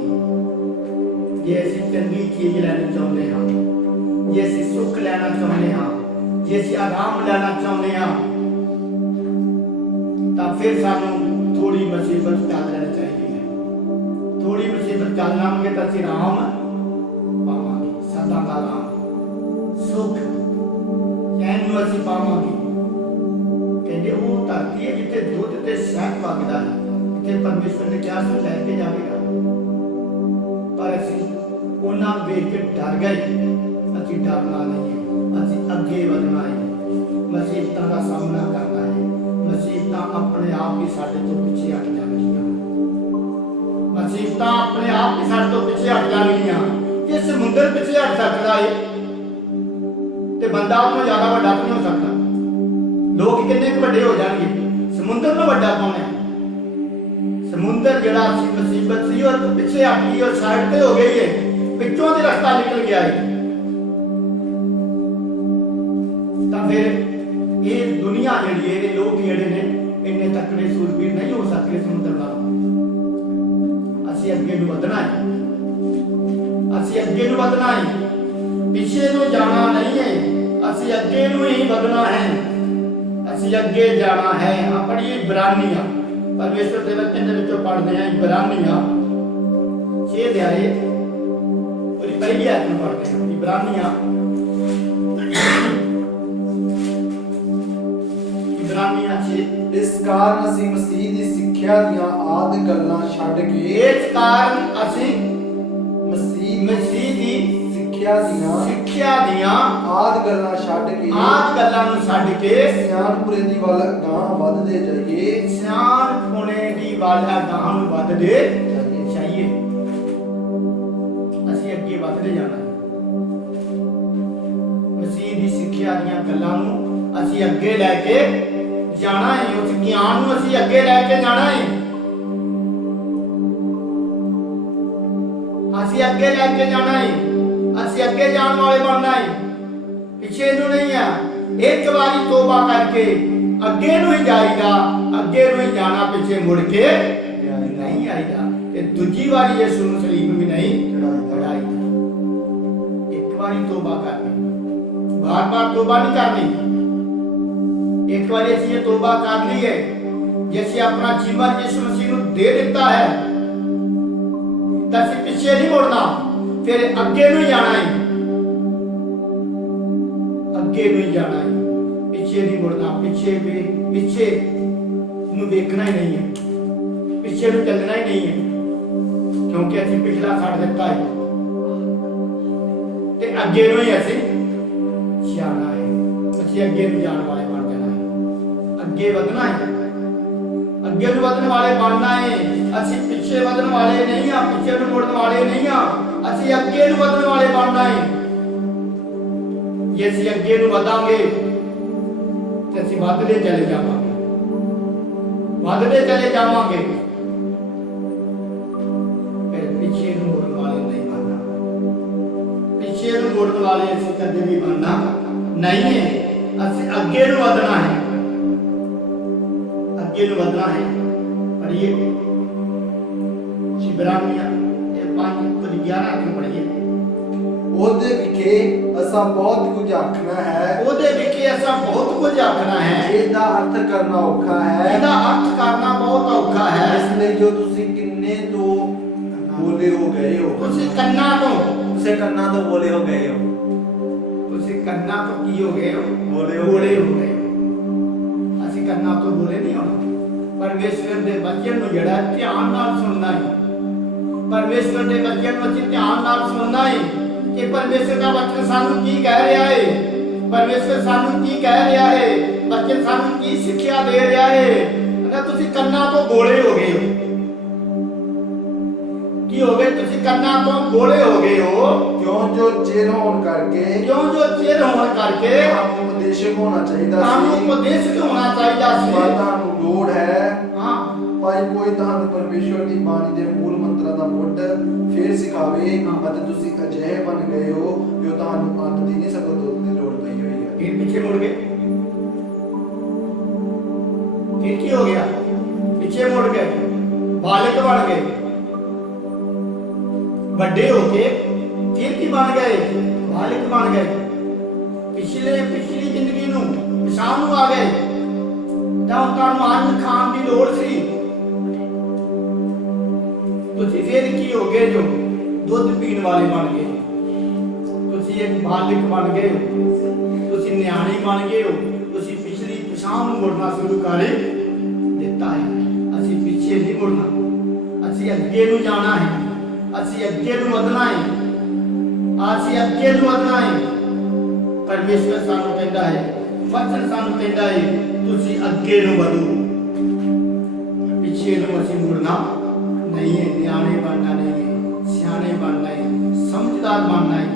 ਜੇ ਅਸੀਂ ਚੰਗੀ ਚੀਜ਼ ਲੈਣੀ ਚਾਹੁੰਦੇ ਹਾਂ, ਜੇ ਅਸੀਂ ਸੁੱਖ ਲੈਣਾ ਚਾਹੁੰਦੇ ਹਾਂ, ਜੇ ਅਸੀਂ ਆਰਾਮ ਲੈਣਾ ਚਾਹੁੰਦੇ ਹਾਂ, ਤਾਂ ਫਿਰ ਸਾਨੂੰ ਥੋੜੀ ਮੁਸੀਬਤ ਚੱਲ ਲੈਣੀ ਚਾਹੀਦੀ ਹੈ। ਥੋੜੀ ਮੁਸੀਬਤ ਚੱਲ ਲਾਂਗੇ ਤਾਂ ਅਸੀਂ ਆਰਾਮ ਪਾਵਾਂਗੇ, ਸਦਾ ਦਾ ਆਰਾਮ, ਸੁੱਖ ਚੈਨ ਨੂੰ ਅਸੀਂ ਪਾਵਾਂਗੇ। ਕਹਿੰਦੇ ਉਹ ਧਰਤੀ ਹੈ ਜਿੱਥੇ ਦੁੱਧ ਤੇ ਸ਼ਹਿਦ ਵਗਦਾ ਹੈ, ਜਿੱਥੇ ਪਰਮੇਸ਼ਵਰ ਨੇ ਕਿਹਾ ਸੀ ਲੈ ਕੇ ਜਾਵੇਗਾ। ਪਰ ਅਸੀਂ ਉਹਨਾਂ ਨੂੰ ਵੇਖ ਕੇ ਡਰ ਗਏ। ਅਸੀਂ ਡਰਨਾ ਨਹੀਂ ਹੈ, ਅਸੀਂ ਅੱਗੇ ਵਧਣਾ ਹੈ। ਮੁਸੀਬਤਾਂ ਦਾ ਸਾਹਮਣਾ ਕਰਨਾ ਹੈ। ਮੁਸੀਬਤਾਂ ਆਪਣੇ ਆਪ ਹੀ ਸਾਡੇ ਤੋਂ ਪਿੱਛੇ ਹਟ ਜਾਣਗੀਆਂ। ਮੁਸੀਬਤਾਂ ਆਪਣੇ ਆਪ ਹੀ ਸਾਡੇ ਤੋਂ ਪਿੱਛੇ ਹਟ ਜਾਣਗੀਆਂ। ਜੇ ਸਮੁੰਦਰ ਪਿੱਛੇ ਹਟ ਸਕਦਾ ਹੈ ਤੇ ਬੰਦਾ ਉਹਨੂੰ ਜ਼ਿਆਦਾ ਵੱਡਾ ਨਹੀਂ ਹੋ ਸਕਦਾ। ਲੋਕ ਕਿੰਨੇ ਕੁ ਵੱਡੇ ਹੋ ਜਾਣਗੇ? ਸਮੁੰਦਰ ਨੂੰ ਵੱਡਾ ਕੌਣ ਹੈ? ਸਮੁੰਦਰ ਜਿਹੜਾ ਸੀ ਮੁਸੀਬਤ ਸੀ, ਉਹ ਪਿੱਛੇ ਹਟ ਗਈ, ਉਹ ਸਾਈਡ ਤੇ ਹੋ ਗਈ ਹੈ, ਵਿੱਚੋਂ ਦੀ ਰਸਤਾ ਨਿਕਲ ਗਿਆ ਹੈ। ਤਾਂ ਫਿਰ ਇਹ ਦੁਨੀਆ ਜਿਹੜੀ ਹੈ, ਇਹ ਲੋਕ ਜਿਹੜੇ ਨੇ ਇੰਨੇ ਤਕੜੇ ਸੂਰਬੀਰ ਨਹੀਂ ਹੋ ਸਕਦੇ ਸਮੁੰਦਰ ਨਾਲ। ਅਸੀਂ ਅੱਗੇ ਨੂੰ ਵਧਣਾ ਹੈ, ਅਸੀਂ ਅੱਗੇ ਨੂੰ ਵਧਣਾ ਹੈ, ਪਿੱਛੇ ਨੂੰ ਜਾਣਾ ਨਹੀਂ ਹੈ, ਅਸੀਂ ਅੱਗੇ ਨੂੰ ਹੀ ਵਧਣਾ ਹੈ, ਅਸੀਂ ਅੱਗੇ ਜਾਣਾ ਹੈ। ਆਪਣੀ ਇਬਰਾਨੀਆਂ ਪਰਮੇਸ਼ਵਰ ਦੇ ਵਚਨ ਦੇ ਵਿੱਚੋਂ ਪੜ੍ਹਦੇ ਹਾਂ, ਇਬਰਾਨੀਆਂ 6 ਅਧਿਆਏ ਉਹਦੀ ਪਹਿਲੀ ਆਇਤ ਨੂੰ ਪੜ੍ਹਦੇ ਹਾਂ। ਇਬਰਾਨੀਆਂ 6। ਇਸ ਕਾਰਨ ਅਸੀਂ ਮਸੀਹ ਦੀ ਸਿੱਖਿਆ ਦੀਆਂ ਆਦਿ ਗੱਲਾਂ ਛੱਡ ਕੇ, ਇਸ ਕਾਰਨ ਅਸੀਂ ਮਸੀਹ ਦੀ ਸਿੱਖਿਆ ਦੀਆਂ ਆਦਿ ਗੱਲਾਂ ਛੱਡ ਕੇ, ਆਦ ਗੱਲਾਂ ਨੂੰ ਛੱਡ ਕੇ ਸਿਆਣਪੁਰੇ ਦੀ ਵੱਲ ਅਗਾਂਹ ਵੱਧਦੇ ਜਾਈਏ, ਸਿਆਣਪੁਣੇ ਦੀ ਵੱਲ ਅਗਾਂਹ ਨੂੰ ਵੱਧਦੇ ਜਾਈਏ। ਅਸੀਂ ਅੱਗੇ ਵੱਧਦੇ ਜਾਣਾ। ਮਸੀਹ ਦੀ ਸਿੱਖਿਆ ਦੀਆਂ ਗੱਲਾਂ ਨੂੰ ਅਸੀਂ ਅੱਗੇ ਲੈ ਕੇ ਜਾਣਾ ਹੈ। ਉਸ ਗਿਆਨ ਨੂੰ ਅਸੀਂ ਅੱਗੇ ਲੈ ਕੇ ਜਾਣਾ ਹੈ। ਅਸੀਂ ਅੱਗੇ ਲੈ ਕੇ ਜਾਣਾ ਹੈ। ਅਸੀਂ ਅੱਗੇ ਜਾਣ ਵਾਲੇ ਬਣਨਾ ਹੈ, ਪਿੱਛੇ ਨੂੰ ਨਹੀਂ ਆ। ਇੱਕ ਵਾਰੀ ਤੋਬਾ ਕਰਕੇ ਅੱਗੇ ਨੂੰ ਹੀ ਜਾਈਦਾ, ਅੱਗੇ ਨੂੰ ਹੀ ਜਾਣਾ, ਪਿੱਛੇ ਮੁੜ ਕੇ ਨਹੀਂ ਆਈਦਾ। ਤੇ ਦੂਜੀ ਵਾਰੀ ਯਿਸੂ ਨੂੰ ਸਲੀਬ ਵੀ ਨਹੀਂ ਚੜਾਈਦਾ। ਇੱਕ ਵਾਰੀ ਤੋਬਾ ਕਰਨੀ, ਬਾਰ-ਬਾਰ ਤੋਬਾ ਨਹੀਂ ਕਰਨੀ। ਇੱਕ ਵਾਰੀ ਅਸੀਂ ਇਹ ਤੋਬਾ ਕਰ ਲਈ ਹੈ, ਜੇ ਅਸੀਂ ਆਪਣਾ ਜੀਵਨ ਯਿਸੂ ਮਸੀਹ ਨੂੰ ਦੇ ਦਿੱਤਾ ਹੈ, ਤਾਂ ਅਸੀਂ ਪਿੱਛੇ ਨਹੀਂ ਮੁੜਨਾ, ਫਿਰ ਅੱਗੇ ਨੂੰ ਹੀ ਜਾਣਾ ਹੈ। ਅੱਗੇ ਨੂੰ ਹੀ ਜਾਣਾ ਹੈ, ਪਿੱਛੇ ਨਹੀਂ ਮੁੜਨਾ। ਪਿੱਛੇ ਨੂੰ ਵੇਖਣਾ ਹੀ ਨਹੀਂ ਹੈ, ਪਿੱਛੇ ਨੂੰ ਚੱਲਣਾ ਹੀ ਨਹੀਂ ਹੈ, ਕਿਉਂਕਿ ਅਸੀਂ ਪਿਛਲਾ ਛੱਡ ਦਿੱਤਾ ਹੈ ਤੇ ਅੱਗੇ ਨੂੰ ਹੀ ਅਸੀਂ ਜਾਣਾ ਹੈ। ਅਸੀਂ ਅੱਗੇ ਨੂੰ ਜਾਣ ਵਾਲੇ ਬਣ ਜਾਣਾ ਹੈ, ਅੱਗੇ ਵਧਣਾ ਹੈ, ਅੱਗੇ ਨੂੰ ਵਧਣ ਵਾਲੇ ਬਣਨਾ ਹੈ। ਅਸੀਂ ਪਿੱਛੇ ਵਧਣ ਵਾਲੇ ਨਹੀਂ ਆ, ਪਿੱਛੇ ਨੂੰ ਮੁੜਨ ਵਾਲੇ ਨਹੀਂ ਆ, ਅਸੀਂ ਅੱਗੇ ਨੂੰ ਵਧਣ ਵਾਲੇ ਬਣਨਾ ਹੈ। ਜੇ ਅਸੀਂ ਅੱਗੇ ਨੂੰ ਵਧਾਂਗੇ ਤੇ ਅਸੀਂ ਵੱਧਦੇ ਚਲੇ ਜਾਵਾਂਗੇ, ਵੱਧਦੇ ਚਲੇ ਜਾਵਾਂਗੇ, ਫਿਰ ਪਿੱਛੇ ਨੂੰ ਮੁੜਨ ਵਾਲੇ ਨਹੀਂ ਬਣਨਾ। ਪਿੱਛੇ ਨੂੰ ਮੁੜਨ ਵਾਲੇ ਅਸੀਂ ਕਦੇ ਵੀ ਬਣਨਾ ਨਹੀਂ ਹੈ। ਅਸੀਂ ਅੱਗੇ ਨੂੰ ਵਧਣਾ ਹੈ, ਅੱਗੇ ਨੂੰ ਵਧਣਾ ਹੈ। ਪੜ੍ਹੀਏ ਇਬਰਾਨੀਆਂ 5:11 ਤੋਂ ਪੜ੍ਹੀਏ। ਉਹਦੇ ਵਿਖੇ ਅਸਾਂ ਬਹੁਤ ਕੁਝ ਆਖਣਾ ਹੈ, ਉਹਦੇ ਵਿਖੇ ਅਸਾਂ ਬਹੁਤ ਕੁਝ ਆਖਣਾ ਹੈ, ਜਿਹਦਾ ਅਰਥ ਕਰਨਾ ਔਖਾ ਹੈ, ਇਹਦਾ ਅਰਥ ਕਰਨਾ ਬਹੁਤ ਔਖਾ ਹੈ। ਇਸ ਲਈ ਜੋ ਤੁਸੀਂ ਕਿੰਨੇ ਤੋਂ ਬੋਲੇ ਹੋ ਗਏ ਹੋ, ਤੁਸੀਂ ਕੰਨਾਂ ਤੋਂ ਬੋਲੇ ਹੋ ਗਏ ਹੋ, ਤੁਸੀਂ ਕੰਨਾਂ ਤੋਂ ਕੀ ਹੋ ਗਏ ਹੋ? ਬੋਲੇ ਹੋ ਬੋਲੇ ਹੋ ਗਏ ਹੋ। ਅਸੀਂ ਕੰਨਾਂ ਤੋਂ ਬੋਲੇ ਨਹੀਂ ਹੋਣਾ। ਪਰਮੇਸ਼ਵਰ ਦੇ ਵਚਨ ਨੂੰ ਜਿਹੜਾ ਧਿਆਨ ਨਾਲ ਸੁਣਨਾ ਹੈ, ਪਰਮੇਸ਼ਵਰ ਦੇ ਵਚਨ ਨੂੰ ਅਸੀਂ ਧਿਆਨ ਨਾਲ ਸੁਣਨਾ ਹੈ ਕਿ ਪਰਮੇਸ਼ਵਰ ਦਾ ਵਚਨ ਸਾਨੂੰ ਕੀ ਕਹਿ ਰਿਹਾ ਹੈ, ਪਰਮੇਸ਼ਵਰ ਸਾਨੂੰ ਕੀ ਕਹਿ ਰਿਹਾ ਹੈ, ਵਚਨ ਸਾਨੂੰ ਕੀ ਸਿੱਖਿਆ ਦੇ ਰਿਹਾ ਹੈ। ਅਗਰ ਤੁਸੀਂ ਕੰਨਾਂ ਤੋਂ ਬੋਲੇ ਹੋ ਗਏ ਹੋ, ਕੀ ਹੋ ਗਏ? ਤੁਸੀਂ ਕੰਨਾਂ ਤੋਂ ਬੋਲੇ ਹੋ ਗਏ ਹੋ। ਕਿਉਂ ਜੋ ਚਿਰ ਹੋਣ ਕਰਕੇ ਸਾਨੂੰ ਉਪਦੇਸ਼ਕ ਹੋਣਾ ਚਾਹੀਦਾ ਸਾਨੂੰ ਸੀ, ਉਪਦੇਸ਼ਕ ਹੋਣਾ ਚਾਹੀਦਾ ਸੀ। ਪਰ ਤੁਹਾਨੂੰ ਲੋੜ ਹੈ ਹਾਂ, ਭਾਈ ਕੋਈ ਤੁਹਾਨੂੰ ਪਰਮੇਸ਼ਵਰ ਦੀ ਬਾਣੀ ਦੇ ਮੂਲ ਮੰਤਰਾਂ ਦਾ ਮੁੱਢ ਫੇਰ ਸਿਖਾਵੇ, ਅਤੇ ਤੁਸੀਂ ਅਜਿਹੇ ਬਣ ਗਏ ਹੋ ਜੋ ਤੁਹਾਨੂੰ ਅੰਤ ਦੀ ਨਹੀਂ ਸਗੋਂ ਦੁੱਧ ਦੀ ਲੋੜ ਪਈ ਹੋਈ ਹੈ। ਫਿਰ ਪਿੱਛੇ ਮੁੜ ਗਏ। ਫਿਰ ਕੀ ਹੋ ਗਿਆ? ਪਿੱਛੇ ਮੁੜ ਗਏ, ਬਾਲਕ ਬਣ ਗਏ, ਵੱਡੇ ਹੋ ਕੇ ਫਿਰ ਕੀ ਬਣ ਗਏ? ਬਾਲਕ ਬਣ ਗਏ। ਪਿਛਲੀ ਜ਼ਿੰਦਗੀ ਨੂੰ ਪਿਛਾਂਹ ਨੂੰ ਆ ਗਏ ਤਾਂ ਤੁਹਾਨੂੰ ਅੰਨ ਖਾਣ ਦੀ ਲੋੜ ਸੀ। ਤੁਸੀਂ ਫਿਰ ਕੀ ਹੋ ਗਏ? ਜੋ ਦੁੱਧ ਪੀਣ ਵਾਲੇ ਬਣ ਗਏ। ਤੁਸੀਂ ਇੱਕ ਬਾਲਕ ਬਣ ਗਏ ਹੋ, ਤੁਸੀਂ ਨਿਆਣੇ ਬਣ ਗਏ ਹੋ। ਤੁਸੀਂ ਪਿਛਲੀ ਪਿਛਾਂਹ ਨੂੰ ਮੁੜਨਾ ਸ਼ੁਰੂ ਕਰ ਦਿੱਤਾ ਹੈ। ਅਸੀਂ ਪਿੱਛੇ ਨਹੀਂ ਮੁੜਨਾ, ਅਸੀਂ ਅੱਗੇ ਨੂੰ ਜਾਣਾ ਹੈ, ਅਸੀਂ ਅੱਗੇ ਨੂੰ ਵਧਣਾ ਹੈ, ਅਸੀਂ ਅੱਗੇ ਨੂੰ ਵਧਣਾ ਹੈ। ਪਰਮੇਸ਼ਵਰ ਸਾਨੂੰ ਕਹਿੰਦਾ ਹੈ, ਵਚਨ ਸਾਨੂੰ ਕਹਿੰਦਾ ਹੈ, ਤੁਸੀਂ ਅੱਗੇ ਨੂੰ ਵਧੋ, ਪਿੱਛੇ ਨੂੰ ਅਸੀਂ ਮੁੜਨਾ ਨਹੀਂ ਹੈ। ਨਿਆਣੇ ਬਣਨਾ ਨਹੀਂ ਹੈ, ਸਿਆਣੇ ਬਣਨਾ ਹੈ, ਸਮਝਦਾਰ ਬਣਨਾ ਹੈ।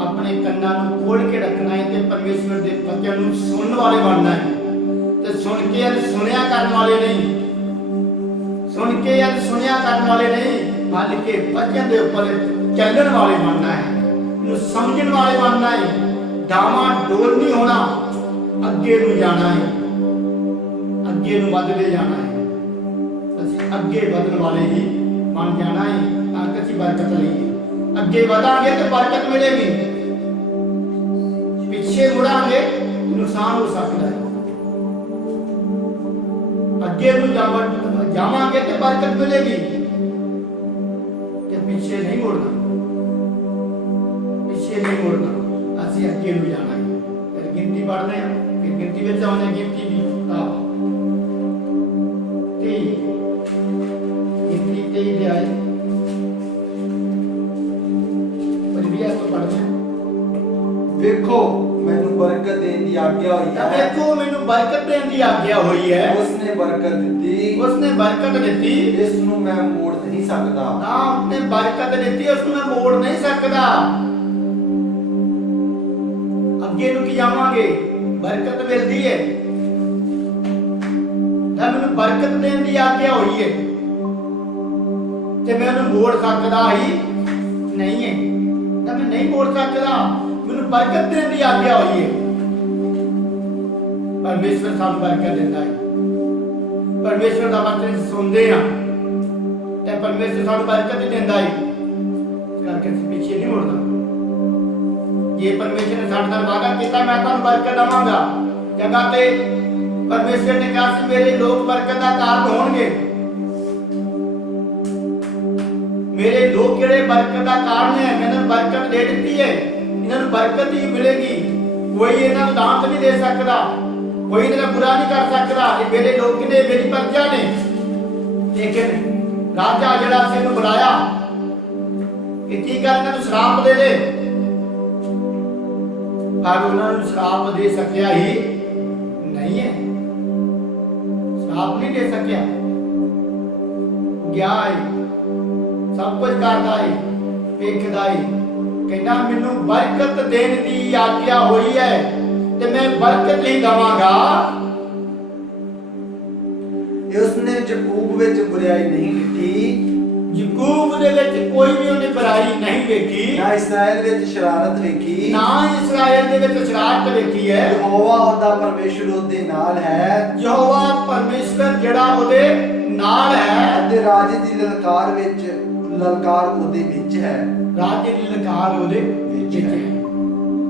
ਆਪਣੇ ਕੰਨਾਂ ਨੂੰ ਖੋਲ ਕੇ ਰੱਖਣਾ ਹੈ ਤੇ ਪਰਮੇਸ਼ਵਰ ਦੇ ਵਚਨ ਨੂੰ ਸੁਣਨ ਵਾਲੇ ਬਣਨਾ ਹੈ। ਤੇ ਸੁਣ ਕੇ ਸੁਣਿਆ ਕਰਨ ਵਾਲੇ ਨਹੀਂ, ਸੁਣ ਕੇ ਸੁਣਿਆ ਕਰਨ ਵਾਲੇ ਨਹੀਂ, ਬਲਕਿ ਵਚਨ ਦੇ ਉੱਪਰ ਚੱਲਣ ਵਾਲੇ ਬਣਨਾ ਹੈ, ਨੂੰ ਸਮਝਣ ਵਾਲੇ ਬਣਨਾ ਹੈ। ਡਾਵਾਂ ਡੋਲ ਨਹੀਂ ਹੋਣਾ, ਅੱਗੇ ਨੂੰ ਜਾਣਾ ਹੈ, ਅੱਗੇ ਨੂੰ ਵਧਦੇ ਜਾਣਾ ਹੈ। ਅਸੀਂ ਅੱਗੇ ਵਧਣ ਵਾਲੇ ਹੀ ਬਣ ਜਾਣਾ ਹੈ ਤਾਂ ਕਿ ਅਸੀਂ ਬਰਕਤ ਲਈਏ। ਅੱਗੇ ਵਧਾਂਗੇ ਤੇ ਬਰਕਤ ਮਿਲੇਗੀ, ਪਿੱਛੇ ਮੁੜਾਂਗੇ ਨੁਕਸਾਨ ਹੋ ਸਕਦਾ ਹੈ। ਅੱਗੇ ਨੂੰ ਜਾਵਾਂਗੇ ਤੇ ਬਰਕਤ ਮਿਲੇਗੀ, ਤੇ ਪਿੱਛੇ ਨਹੀਂ ਮੁੜਨਾ, ਪਿੱਛੇ ਨਹੀਂ ਮੁੜਨਾ। ਅਸੀਂ ਅੱਗੇ ਨੂੰ ਜਾਣਾ ਹੈ। ਫਿਰ ਗਿਣਤੀ ਪੜ੍ਹਦੇ ਹਾਂ, ਫਿਰ ਗਿਣਤੀ ਵਿੱਚ ਆਉਂਦੇ ਗਿਣਤੀ ਦੀ ਗਿਣਤੀ 23 ਦੇ ਆਏ ਪਰਿਵਿਆ ਤੋਂ ਪੜ੍ਹਦੇ ਹਾਂ। ਵੇਖੋ ਮੈਨੂੰ ਬਰਕਤ ਦੇਣ ਦੀ ਆਗਿਆ ਹੋਈ ਤਾਂ ਹੈ, ਦੇਖੋ ਮੈਨੂੰ ਬਰਕਤ ਦੇਣ ਦੀ ਆਗਿਆ ਹੋਈ ਹੈ। ਉਸਨੇ ਬਰਕਤ ਦਿੱਤੀ, ਉਸਨੇ ਬਰਕਤ ਦਿੱਤੀ, ਇਸ ਨੂੰ ਮੈਂ ਮੋੜ ਨਹੀਂ ਸਕਦਾ। ਤਾਂ ਉਸਨੇ ਬਰਕਤ ਦਿੱਤੀ, ਉਸ ਨੂੰ ਮੈਂ ਮੋੜ ਨਹੀਂ ਸਕਦਾ। ਅੱਗੇ ਨੂੰ ਕੀ ਜਾਵਾਂਗੇ? ਬਰਕਤ ਮਿਲਦੀ ਹੈ ਤਾਂ ਮੈਨੂੰ ਬਰਕਤ ਦੇਣ ਦੀ ਆਗਿਆ ਹੋਈ ਹੈ ਤੇ ਮੈਂ ਉਹਨੂੰ ਮੋੜ ਸਕਦਾ ਹੀ ਨਹੀਂ ਹੈ, ਤਾਂ ਮੈਂ ਨਹੀਂ ਮੋੜ ਸਕਦਾ। ਮੈਨੂੰ ਬਰਕਤ ਦੇਣ ਦੀ ਆਗਿਆ ਹੋਈ ਹੈ। ਪਰਮੇਸ਼ਵਰ ਸਾਨੂੰ ਬਰਕਤ ਦਿੰਦਾ ਹੈ। ਪਰਮੇਸ਼ਵਰ ਦਾ ਵਚਨ ਸੁਣਦੇ ਹਾਂ ਤੇ ਪਰਮੇਸ਼ਵਰ ਸਾਨੂੰ ਬਰਕਤ ਦਿੰਦਾ ਹੈ। ਇਸ ਕਰਕੇ ਅਸੀਂ ਪਿੱਛੇ ਨਹੀਂ ਮੁੜਨਾ। ਜੇ ਪਰਮੇਸ਼ਵਰ ਨੇ ਸਾਡੇ ਨਾਲ ਵਾਅਦਾ ਕੀਤਾ ਮੈਂ ਤੁਹਾਨੂੰ ਬਰਕਤ ਦਵਾਂਗਾ, ਜਗ੍ਹਾ ਤੇ ਪਰਮੇਸ਼ਵਰ ਨੇ ਕਿਹਾ ਸੀ ਮੇਰੇ ਲੋਕ ਬਰਕਤ ਦਾ ਕਾਰਨ ਹੋਣਗੇ। ਮੇਰੇ ਲੋਕ ਜਿਹੜੇ ਬਰਕਤ ਦਾ ਕਾਰਨ ਹੈ, ਮੈਂ ਇਹਨਾਂ ਨੂੰ ਬਰਕਤ ਦੇ ਦਿੱਤੀ ਹੈ, ਇਹਨਾਂ ਨੂੰ ਬਰਕਤ ਹੀ ਮਿਲੇਗੀ। ਕੋਈ ਇਹਨਾਂ ਨੂੰ ਦਾਤ ਨਹੀਂ ਦੇ ਸਕਦਾ, ਕੋਈ ਇਹਨਾਂ ਦਾ ਬੁਰਾ ਨਹੀਂ ਕਰ ਸਕਦਾ। ਇਹ ਮੇਰੇ ਲੋਕ ਨੇ, ਮੇਰੀ ਪ੍ਰਜਾ ਨੇ। ਲੇਕਿਨ ਰਾਜਾ ਜਿਹੜਾ ਸੀ ਇਹਨੂੰ ਬੁਲਾਇਆ ਕਿ ਕੀ ਕਰ ਇਹਨਾਂ ਨੂੰ ਸ਼ਰਾਪ ਦੇ ਦੇ, ਪਰ ਉਹਨਾਂ ਨੂੰ ਸ਼ਰਾਪ ਦੇ ਸਕਿਆ ਹੀ ਨਹੀਂ ਹੈ। ਸ਼ਰਾਪ ਨਹੀਂ ਦੇ ਸਕਿਆ। ਗਿਆ ਹੈ, ਸਭ ਕੁਝ ਕਰਦਾ ਹੈ, ਵੇਖਦਾ ਹੈ, ਕਹਿੰਦਾ ਮੈਨੂੰ ਬਰਕਤ ਦੇਣ ਦੀ ਆਗਿਆ ਹੋਈ ਹੈ ਤੇ ਮੈਂ ਬਰਕਤ ਹੀ ਦਵਾਂਗਾ। ਉਸਨੇ ਯਾਕੂਬ ਵਿੱਚ ਬੁਰਾਈ ਨਹੀਂ ਕੀਤੀ, ਯਾਕੂਬ ਦੇ ਵਿੱਚ ਕੋਈ ਵੀ ਉਹਨੇ ਬੁਰਾਈ ਨਹੀਂ ਵੇਖੀ, ਨਾ ਇਸਰਾਇਲ ਵਿੱਚ ਸ਼ਰਾਰਤ ਵੇਖੀ, ਨਾ ਇਸਰਾਇਲ ਦੇ ਵਿੱਚ ਸ਼ਰਾਰਤ ਵੇਖੀ ਹੈ। ਯਹੋਵਾ ਉਹਦਾ ਪਰਮੇਸ਼ਰ ਉਹਦੇ ਨਾਲ ਹੈ, ਯਹੋਵਾ ਪਰਮੇਸ਼ਰ ਜਿਹੜਾ ਉਹਦੇ ਨਾਲ ਹੈ, ਅਤੇ ਰਾਜੇ ਦੀ ਲਲਕਾਰ ਉਹਦੇ ਵਿੱਚ ਹੈ। ਰਾਜੇ ਦੀ ਲਲਕਾਰ ਉਹਦੇ ਵਿੱਚ ਹੈ।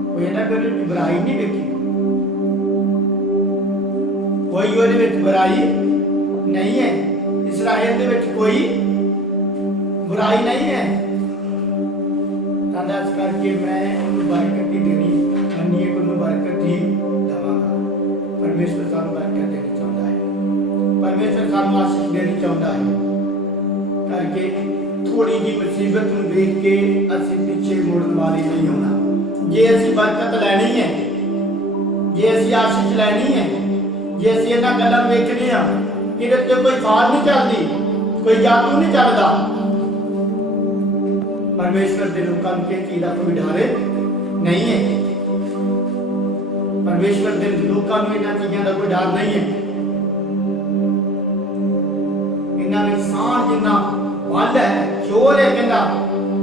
ਕੋਈ ਇਹਨਾਂ ਕੋਲ ਬੁਰਾਈ ਨਹੀਂ ਵੇਖੀ, ਕੋਈ ਉਹਦੇ ਵਿੱਚ ਬੁਰਾਈ ਨਹੀਂ ਹੈ। ਇਸਰਾਇਲ ਦੇ ਵਿੱਚ ਕੋਈ ਬੁਰਾਈ ਨਹੀਂ ਹੈ। ਤਾਂ ਇਸ ਕਰਕੇ ਮੈਂ ਉਹਨੂੰ ਬਰਕਤ ਹੀ ਦੇਣੀ, ਮੰਨੀਏ ਕਿ ਉਹਨੂੰ ਬਰਕਤ ਹੀ ਦੇਵਾਂਗਾ। ਪਰਮੇਸ਼ਰ ਸਾਨੂੰ ਬਰਕਤ ਦੇਣੀ ਚਾਹੁੰਦਾ ਹੈ, ਪਰਮੇਸ਼ਰ ਸਾਨੂੰ ਆਸ਼ੀਸ਼ ਦੇਣੀ ਚਾਹੁੰਦਾ ਹੈ। ਕਰਕੇ ਥੋੜੀ ਜਿਹੀ ਮੁਸੀਬਤ ਨੂੰ ਦੇਖ ਕੇ ਅਸੀਂ ਪਿੱਛੇ ਮੁੜਨ ਵਾਲੇ ਨਹੀਂ ਹੋਣਾ। ਜੇ ਅਸੀਂ ਬਰਕਤ ਲੈਣੀ ਹੈ, ਜੇ ਅਸੀਂ ਆਸ਼ੀਸ਼ ਲੈਣੀ ਹੈ, ਜੇ ਅਸੀਂ ਇਹਨਾਂ ਗੱਲਾਂ ਨੂੰ ਵੇਖਦੇ ਹਾਂ ਕਿ ਇਹਦੇ ਤੇ ਕੋਈ ਫਾਲ ਨਹੀਂ ਚੱਲਦੀ, ਕੋਈ ਜਾਦੂ ਨਹੀਂ ਚੱਲਦਾ, ਪਰਮੇਸ਼ਰ ਦੇ ਲੋਕਾਂ ਨੂੰ ਕਿਸੇ ਚੀਜ਼ ਦਾ ਕੋਈ ਡਰ ਨਹੀਂ ਹੈ। ਪਰਮੇਸ਼ਰ ਦੇ ਲੋਕਾਂ ਨੂੰ ਇਹਨਾਂ ਚੀਜ਼ਾਂ ਦਾ ਕੋਈ ਡਰ ਨਹੀਂ ਹੈ। ਇਹਨਾਂ ਵਿੱਚ ਸਾਹ ਜਿੰਨਾ ਬਲ ਹੈ, ਜ਼ੋਰ ਹੈ, ਕਹਿੰਦਾ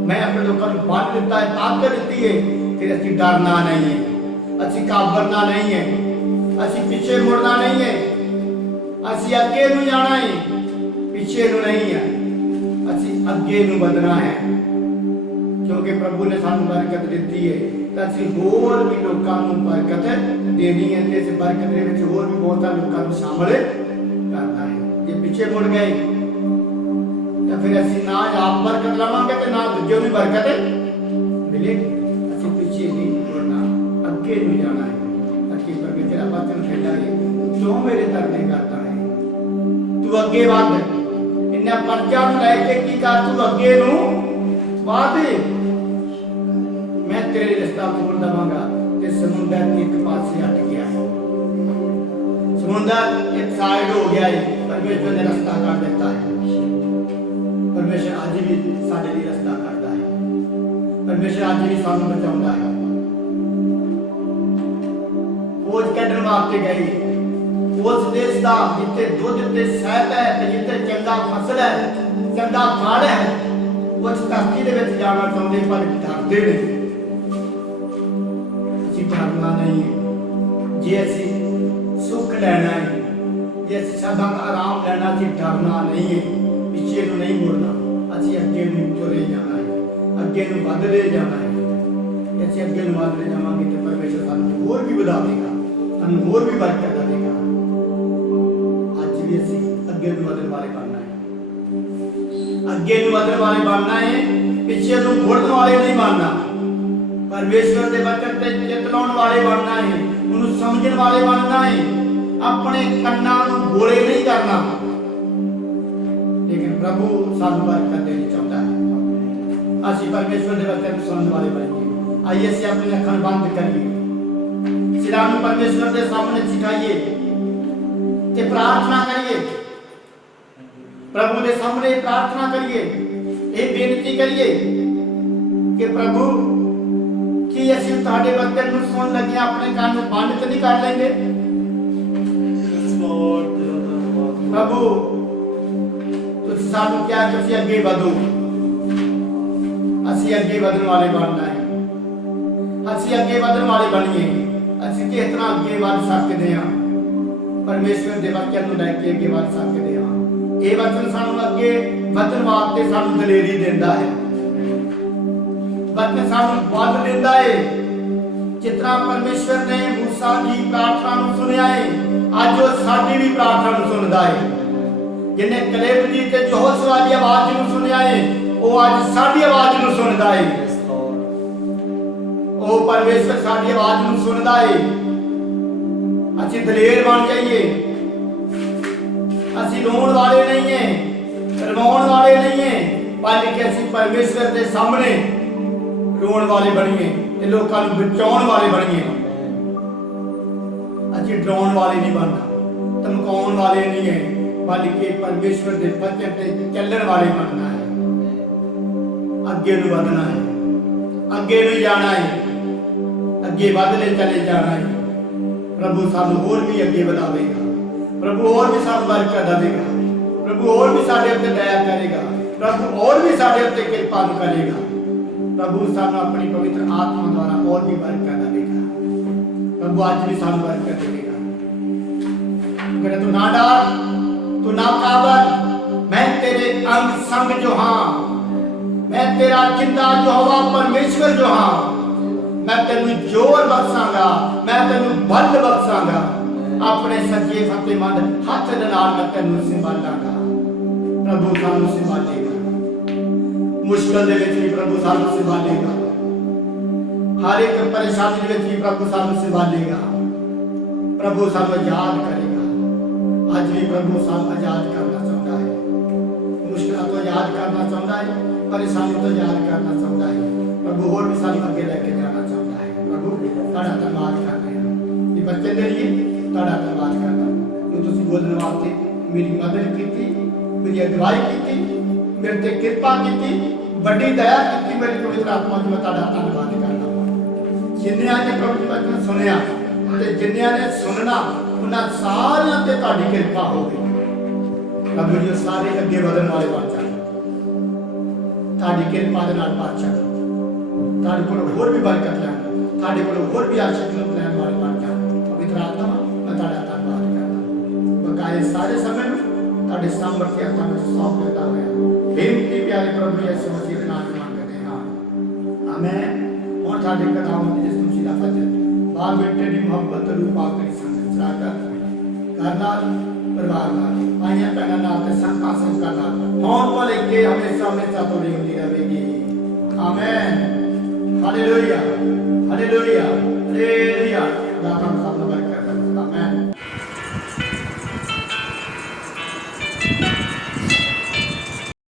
ਮੈਂ ਆਪਣੇ ਲੋਕਾਂ ਨੂੰ ਬਲ ਦਿੱਤਾ ਹੈ, ਤਾਕਤ ਦਿੱਤੀ ਹੈ, ਫਿਰ ਅਸੀਂ ਡਰਨਾ ਨਹੀਂ ਹੈ, ਅਸੀਂ ਘਾਬਰਨਾ ਨਹੀਂ ਹੈ, ਅਸੀਂ ਪਿੱਛੇ ਮੁੜਨਾ ਨਹੀਂ ਹੈ, ਅਸੀਂ ਅੱਗੇ ਨੂੰ ਜਾਣਾ ਹੈ, ਪਿੱਛੇ ਨੂੰ ਨਹੀਂ ਹੈ, ਅਸੀਂ ਅੱਗੇ ਨੂੰ ਵਧਣਾ ਹੈ। ਕਿਉਂਕਿ ਪ੍ਰਭੂ ਨੇ ਸਾਨੂੰ ਬਰਕਤ ਦਿੱਤੀ ਹੈ ਤਾਂ ਅਸੀਂ ਹੋਰ ਵੀ ਲੋਕਾਂ ਨੂੰ ਬਰਕਤ ਦੇਣੀ ਹੈ ਤੇ ਇਸ ਬਰਕਤ ਦੇ ਵਿੱਚ ਹੋਰ ਵੀ ਬਹੁਤਾਂ ਲੋਕਾਂ ਨੂੰ ਸ਼ਾਮਲ ਕਰਨਾ ਹੈ। ਜੇ ਪਿੱਛੇ ਮੁੜ ਗਏ ਤਾਂ ਫਿਰ ਅਸੀਂ ਨਾ ਆਪ ਬਰਕਤ ਲਵਾਂਗੇ ਤੇ ਨਾ ਦੂਜਿਆਂ ਨੂੰ ਬਰਕਤ ਮਿਲੇਗੀ। ਅਸੀਂ ਪਿੱਛੇ ਨਹੀਂ ਮੁੜਨਾ, ਅੱਗੇ ਨੂੰ ਜਾਣਾ ਹੈ। ਅੱਗੇ ਪਰਮੇਸ਼ਰ ਦਾ ਵਚਨ ਕਹਿੰਦਾ ਹੈ, ਜੋ ਮੇਰੇ ਤਰਲੇ ਕਰਦਾ ਹੈ ਤੂੰ ਅੱਗੇ ਵੱਧ। ਇਹਨਾਂ ਪਰਚਾ ਨੂੰ ਲੈ ਕੇ ਕੀ ਕਰ, ਤੂੰ ਅੱਗੇ ਨੂੰ ਵੱਧ। ਮੈਂ ਤੇਰੇ ਰਸਤਾ ਮੋੜ ਦਵਾਂਗਾ। ਤੇ ਸਮੁੰਦਰ ਇੱਕ ਪਾਸੇ ਹਟ ਗਿਆ ਹੈ, ਸਮੁੰਦਰ ਇੱਕ ਸਾਈਡ ਹੋ ਗਿਆ ਹੈ, ਪਰਮੇਸ਼ਰ ਨੇ ਰਸਤਾ ਕੱਢ ਦਿੱਤਾ ਹੈ। ਪਰਮੇਸ਼ਰ ਅੱਜ ਵੀ ਸਾਡੇ ਲਈ ਰਸਤਾ ਕੱਢਦਾ ਹੈ, ਪਰਮੇਸ਼ਰ ਅੱਜ ਵੀ ਸਾਨੂੰ ਬਚਾਉਂਦਾ ਹੈ। ਖੋਜ ਕੱਢਣ ਵਾਸਤੇ ਗਏ ਉਸ ਦੇਸ਼ ਦਾ ਜਿੱਥੇ ਦੁੱਧ ਤੇ ਸ਼ਹਿਦ ਹੈ ਤੇ ਜਿੱਥੇ ਚੰਗਾ ਫਸਲ ਹੈ, ਚੰਗਾ ਫਲ ਹੈ, ਉਸ ਧਰਤੀ ਦੇ ਵਿੱਚ ਜਾਣਾ ਚਾਹੁੰਦੇ ਪਰ ਡਰਦੇ ਨੇ। ਅਸੀਂ ਡਰਨਾ ਨਹੀਂ ਹੈ। ਜੇ ਅਸੀਂ ਸੁੱਖ ਲੈਣਾ ਹੈ, ਜੇ ਅਸੀਂ ਸਦਾ ਦਾ ਆਰਾਮ ਲੈਣਾ, ਅਸੀਂ ਡਰਨਾ ਨਹੀਂ ਹੈ, ਪਿੱਛੇ ਨੂੰ ਨਹੀਂ ਮੁੜਨਾ, ਅਸੀਂ ਅੱਗੇ ਨੂੰ ਤੁਰੇ ਜਾਣਾ ਹੈ, ਅੱਗੇ ਨੂੰ ਵਧਦੇ ਜਾਣਾ ਹੈ। ਅਸੀਂ ਅੱਗੇ ਨੂੰ ਵਧਦੇ ਜਾਵਾਂਗੇ ਤੇ ਪਰਮੇਸ਼ਰ ਸਾਨੂੰ ਹੋਰ ਵੀ ਵਧਾਵੇਗਾ, ਸਾਨੂੰ ਹੋਰ ਵੀ ਬਰਕਤ ਦੇਵੇਗਾ। ਅੱਜ ਵੀ ਅਸੀਂ ਅੱਗੇ ਨੂੰ ਵਧਣ ਵਾਲੇ ਬਣਨਾ ਹੈ, ਅੱਗੇ ਨੂੰ ਵਧਣ ਵਾਲੇ ਬਣਨਾ ਹੈ, ਪਿੱਛੇ ਨੂੰ ਮੁੜਨ ਵਾਲੇ ਨਹੀਂ ਬਣਨਾ। ਪਰਮੇਸ਼ਰ ਦੇ ਵਚਨ ਤੇ ਚਿੱਤ ਲਾਉਣ ਵਾਲੇ ਬਣਨਾ ਹੈ, ਉਹਨੂੰ ਸਮਝਣ ਵਾਲੇ ਬਣਨਾ ਹੈ, ਆਪਣੇ ਕੰਨਾਂ ਨੂੰ ਗੋਲੇ ਨਹੀਂ ਕਰਨਾ। ਲੇਕਿਨ ਪ੍ਰਭੂ ਸਾਨੂੰ ਬਰਕਤ ਦੇਣੀ ਚਾਹੁੰਦਾ ਹੈ। ਅਸੀਂ ਪਰਮੇਸ਼ਰ ਦੇ ਵਚਨ ਨੂੰ ਸੁਣਨ ਵਾਲੇ ਬਣੀਏ। ਆइए ਅਸੀਂ ਆਪਣੀ ਅੱਖਾਂ ਬੰਦ ਕਰੀਏ, ਸਿਰਾਂ ਨੂੰ ਪਰਮੇਸ਼ਰ ਦੇ ਸਾਹਮਣੇ ਝੁਕਾਈਏ ਤੇ ਪ੍ਰਾਰਥਨਾ ਕਰੀਏ। ਪ੍ਰਭੂ ਦੇ ਸਾਹਮਣੇ ਪ੍ਰਾਰਥਨਾ ਕਰੀਏ, ਇਹ ਬੇਨਤੀ ਕਰੀਏ ਕਿ ਪ੍ਰਭੂ ਕੀ ਅਸੀਂ ਤੁਹਾਡੇ ਵਚਨ ਨੂੰ ਸੁਣਨ ਲੱਗੇ ਆਪਣੇ ਕੰਨ ਬੰਦ ਤੇ ਨਹੀਂ ਕਰ ਲੈਂਦੇ। ਪ੍ਰਭੂ ਤੁਸੀਂ ਸਾਨੂੰ ਕਿਹਾ ਕਿ ਅਸੀਂ ਅੱਗੇ ਵਧੋ, ਅਸੀਂ ਅੱਗੇ ਵਧਣ ਵਾਲੇ ਬਣਨਾ ਹੈ, ਅਸੀਂ ਅੱਗੇ ਵਧਣ ਵਾਲੇ ਬਣੀਏ। ਅਸੀਂ ਕਿਸ ਤਰ੍ਹਾਂ ਅੱਗੇ ਵੱਧ ਸਕਦੇ ਹਾਂ, ਪਰਮੇਸ਼ਰ ਦੇ ਵਚਨ ਨੂੰ ਲੈ ਕੇ ਅੱਗੇ ਵੱਧ ਸਕਦੇ ਹਾਂ। ਇਹ ਵਚਨ ਸਾਨੂੰ ਅੱਗੇ ਵਧਣ ਵਾਸਤੇ ਸਾਨੂੰ ਦਲੇਰੀ ਦਿੰਦਾ ਹੈ, ਵਚਨ ਸਾਨੂੰ ਬਲ ਦਿੰਦਾ ਹੈ। ਜਿਸ ਤਰ੍ਹਾਂ ਪਰਮੇਸ਼ਰ ਨੇ ਮੂਸਾ ਦੀ ਪ੍ਰਾਰਥਨਾ ਨੂੰ ਸੁਣਿਆ ਹੈ, ਅੱਜ ਉਹ ਸਾਡੀ ਵੀ ਪ੍ਰਾਰਥਨਾ ਨੂੰ ਸੁਣਦਾ ਹੈ। ਜਿਹਨੇ ਕਲੇਬ ਦੀ ਤੇ ਯਹੋਸ਼ੁਆ ਦੀ ਆਵਾਜ਼ ਨੂੰ ਸੁਣਿਆ ਹੈ, ਉਹ ਅੱਜ ਸਾਡੀ ਆਵਾਜ਼ ਨੂੰ ਸੁਣਦਾ ਹੈ। ਉਹ ਪਰਮੇਸ਼ਰ ਸਾਡੀ ਆਵਾਜ਼ ਨੂੰ ਸੁਣਦਾ ਹੈ। ਅਸੀਂ ਦਲੇਰ ਬਣ ਜਾਈਏ, ਅਸੀਂ ਰੋਣ ਵਾਲੇ ਨਹੀਂ ਹੈ, ਰਵਾਉਣ ਵਾਲੇ ਨਹੀਂ ਹੈ, ਬਲਕਿ ਅਸੀਂ ਪਰਮੇਸ਼ਰ ਦੇ ਸਾਹਮਣੇ ਰੋਣ ਵਾਲੇ ਬਣੀਏ ਤੇ ਲੋਕਾਂ ਨੂੰ ਬਚਾਉਣ ਵਾਲੇ ਬਣੀਏ। ਅਸੀਂ ਡਰਾਉਣ ਵਾਲੇ ਨਹੀਂ ਬਣਨਾ, ਧਮਕਾਉਣ ਵਾਲੇ ਨਹੀਂ ਹੈ, ਬਲਕਿ ਪਰਮੇਸ਼ਰ ਦੇ ਵਚਨ ਤੇ ਚੱਲਣ ਵਾਲੇ ਬਣਨਾ ਹੈ। ਅੱਗੇ ਨੂੰ ਵਧਣਾ ਹੈ, ਅੱਗੇ ਨੂੰ ਜਾਣਾ ਹੈ, ਅੱਗੇ ਵਧਦੇ ਚਲੇ ਜਾਣਾ ਹੈ। ਪ੍ਰਭੂ ਸਾਨੂੰ ਹੋਰ ਵੀ ਅੱਗੇ ਵਧਾਵੇਗਾ, ਪ੍ਰਭੂ ਹੋਰ ਵੀ ਸਾਨੂੰ ਬਰਕਤ ਦੇਵੇਗਾ, ਪ੍ਰਭੂ ਹੋਰ ਵੀ ਸਾਡੇ ਉੱਤੇ ਦਇਆ ਕਰੇਗਾ, ਪ੍ਰਭੂ ਹੋਰ ਵੀ ਸਾਡੇ ਉੱਤੇ ਕਿਰਪਾ ਕਰੇਗਾ। ਪ੍ਰਭੂ ਸਾਨੂੰ ਆਪਣੀ ਪਵਿੱਤਰ ਆਤਮਾ ਦੁਆਰਾ ਹੋਰ ਵੀ ਬਰਕਤ ਦੇਵੇਗਾ। ਪ੍ਰਭੂ ਅੱਜ ਵੀ ਸਾਨੂੰ ਬਰਕਤ ਦੇਵੇਗਾ। ਕਹਿੰਦਾ ਤੂੰ ਨਾ ਡਰ, ਤੂੰ ਨਾ ਕਾਬਰ, ਮੈਂ ਤੇਰੇ ਅੰਗ ਸੰਗ ਜੋ ਹਾਂ, मैं तेरा जिंदा यहोवा परमेश्वर जो हाँ, मैं तेनू जोर बख्शांगा, मैं तेनू बल बख्शांगा, अपने सज्जे फतेहमंद हथ दे नाल मैं तेनू संभालांगा। प्रभु सानू संभालेगा, मुश्किल दे विच भी प्रभु सानू संभालेगा, हर एक परेशानी दे विच भी प्रभु सानू संभालेगा। प्रभु सानू आजाद करेगा। अज भी प्रभु सानू आजाद करना चाहता है, मुश्किलों तो आजाद करना चाहता है, परेशानी तो याद करना चाहता है। प्रभु और भी साल आगे लेके जाना चाहता है। प्रभु ताड़ा धन्यवाद करते हैं, ये बच्चे दे लिए ताड़ा धन्यवाद करना जो तुसी बोलने वास्ते मेरी मदद की, मेरी अगवाई की, मेरे ते कृपा की, बड़ी दया की, मेरी पवित्र आत्मा जो मैं ताड़ा धन्यवाद करना। जिन्नियां ने प्रभु जी वचन सुनिया ते जिन्नियां ने सुनना उन्हां सारियां ते तुहाडी कृपा होवे। प्रभु जी सारे अगे ਵਧਣ वाले बन जाए, ਤੁਹਾਡੀ ਕਿਰਪਾ ਦੇ ਨਾਲ ਬਾਦਸ਼ਾਹ ਤੁਹਾਡੇ ਕੋਲ ਹੋਰ ਵੀ ਬਰਕਤ ਲੈਣ, ਤੁਹਾਡੇ ਕੋਲ ਹੋਰ ਵੀ ਆਸ਼ੀਰਵਾਦ ਲੈਣ ਵਾਲੇ ਬਣ ਜਾਣ। ਪਵਿੱਤਰ ਆਤਮਾ ਮੈਂ ਤੁਹਾਡਾ ਧੰਨਵਾਦ ਕਰਦਾ, ਬਕਾਏ ਸਾਰੇ ਸਮੇਂ ਨੂੰ ਤੁਹਾਡੇ ਸਾਮਰਥ ਹੱਥਾਂ ਵਿੱਚ ਸੌਂਪ ਦਿੰਦਾ ਹੋਇਆ ਬੇਨਤੀ ਪਿਆਰੇ ਪ੍ਰਭੂ ਯਿਸੂ ਮਸੀਹ ਦੇ ਨਾਮ ਨਾਲ ਮੰਗਦੇ ਹਾਂ, ਆਮੇਨ। ਹੁਣ ਤੁਹਾਡੇ ਕਦਮ ਵਿੱਚ ਜਿਸ ਤੁਸੀਂ ਦਾ ਫਤਿਹ ਬਾਲ ਬੇਟੇ ਦੀ ਮੁਹੱਬਤ ਰੂਪ ਆਖਰੀ ਸੰਗਤ ਚਲਾकर घर नाल परिवार नाल भाइयों भैनों नाल ते संतां संघां नाल होण तो लेके हमेशा हमेशा तुहाडी होंदी रहेगी। आमीन। Hallelujah hallelujah hallelujah.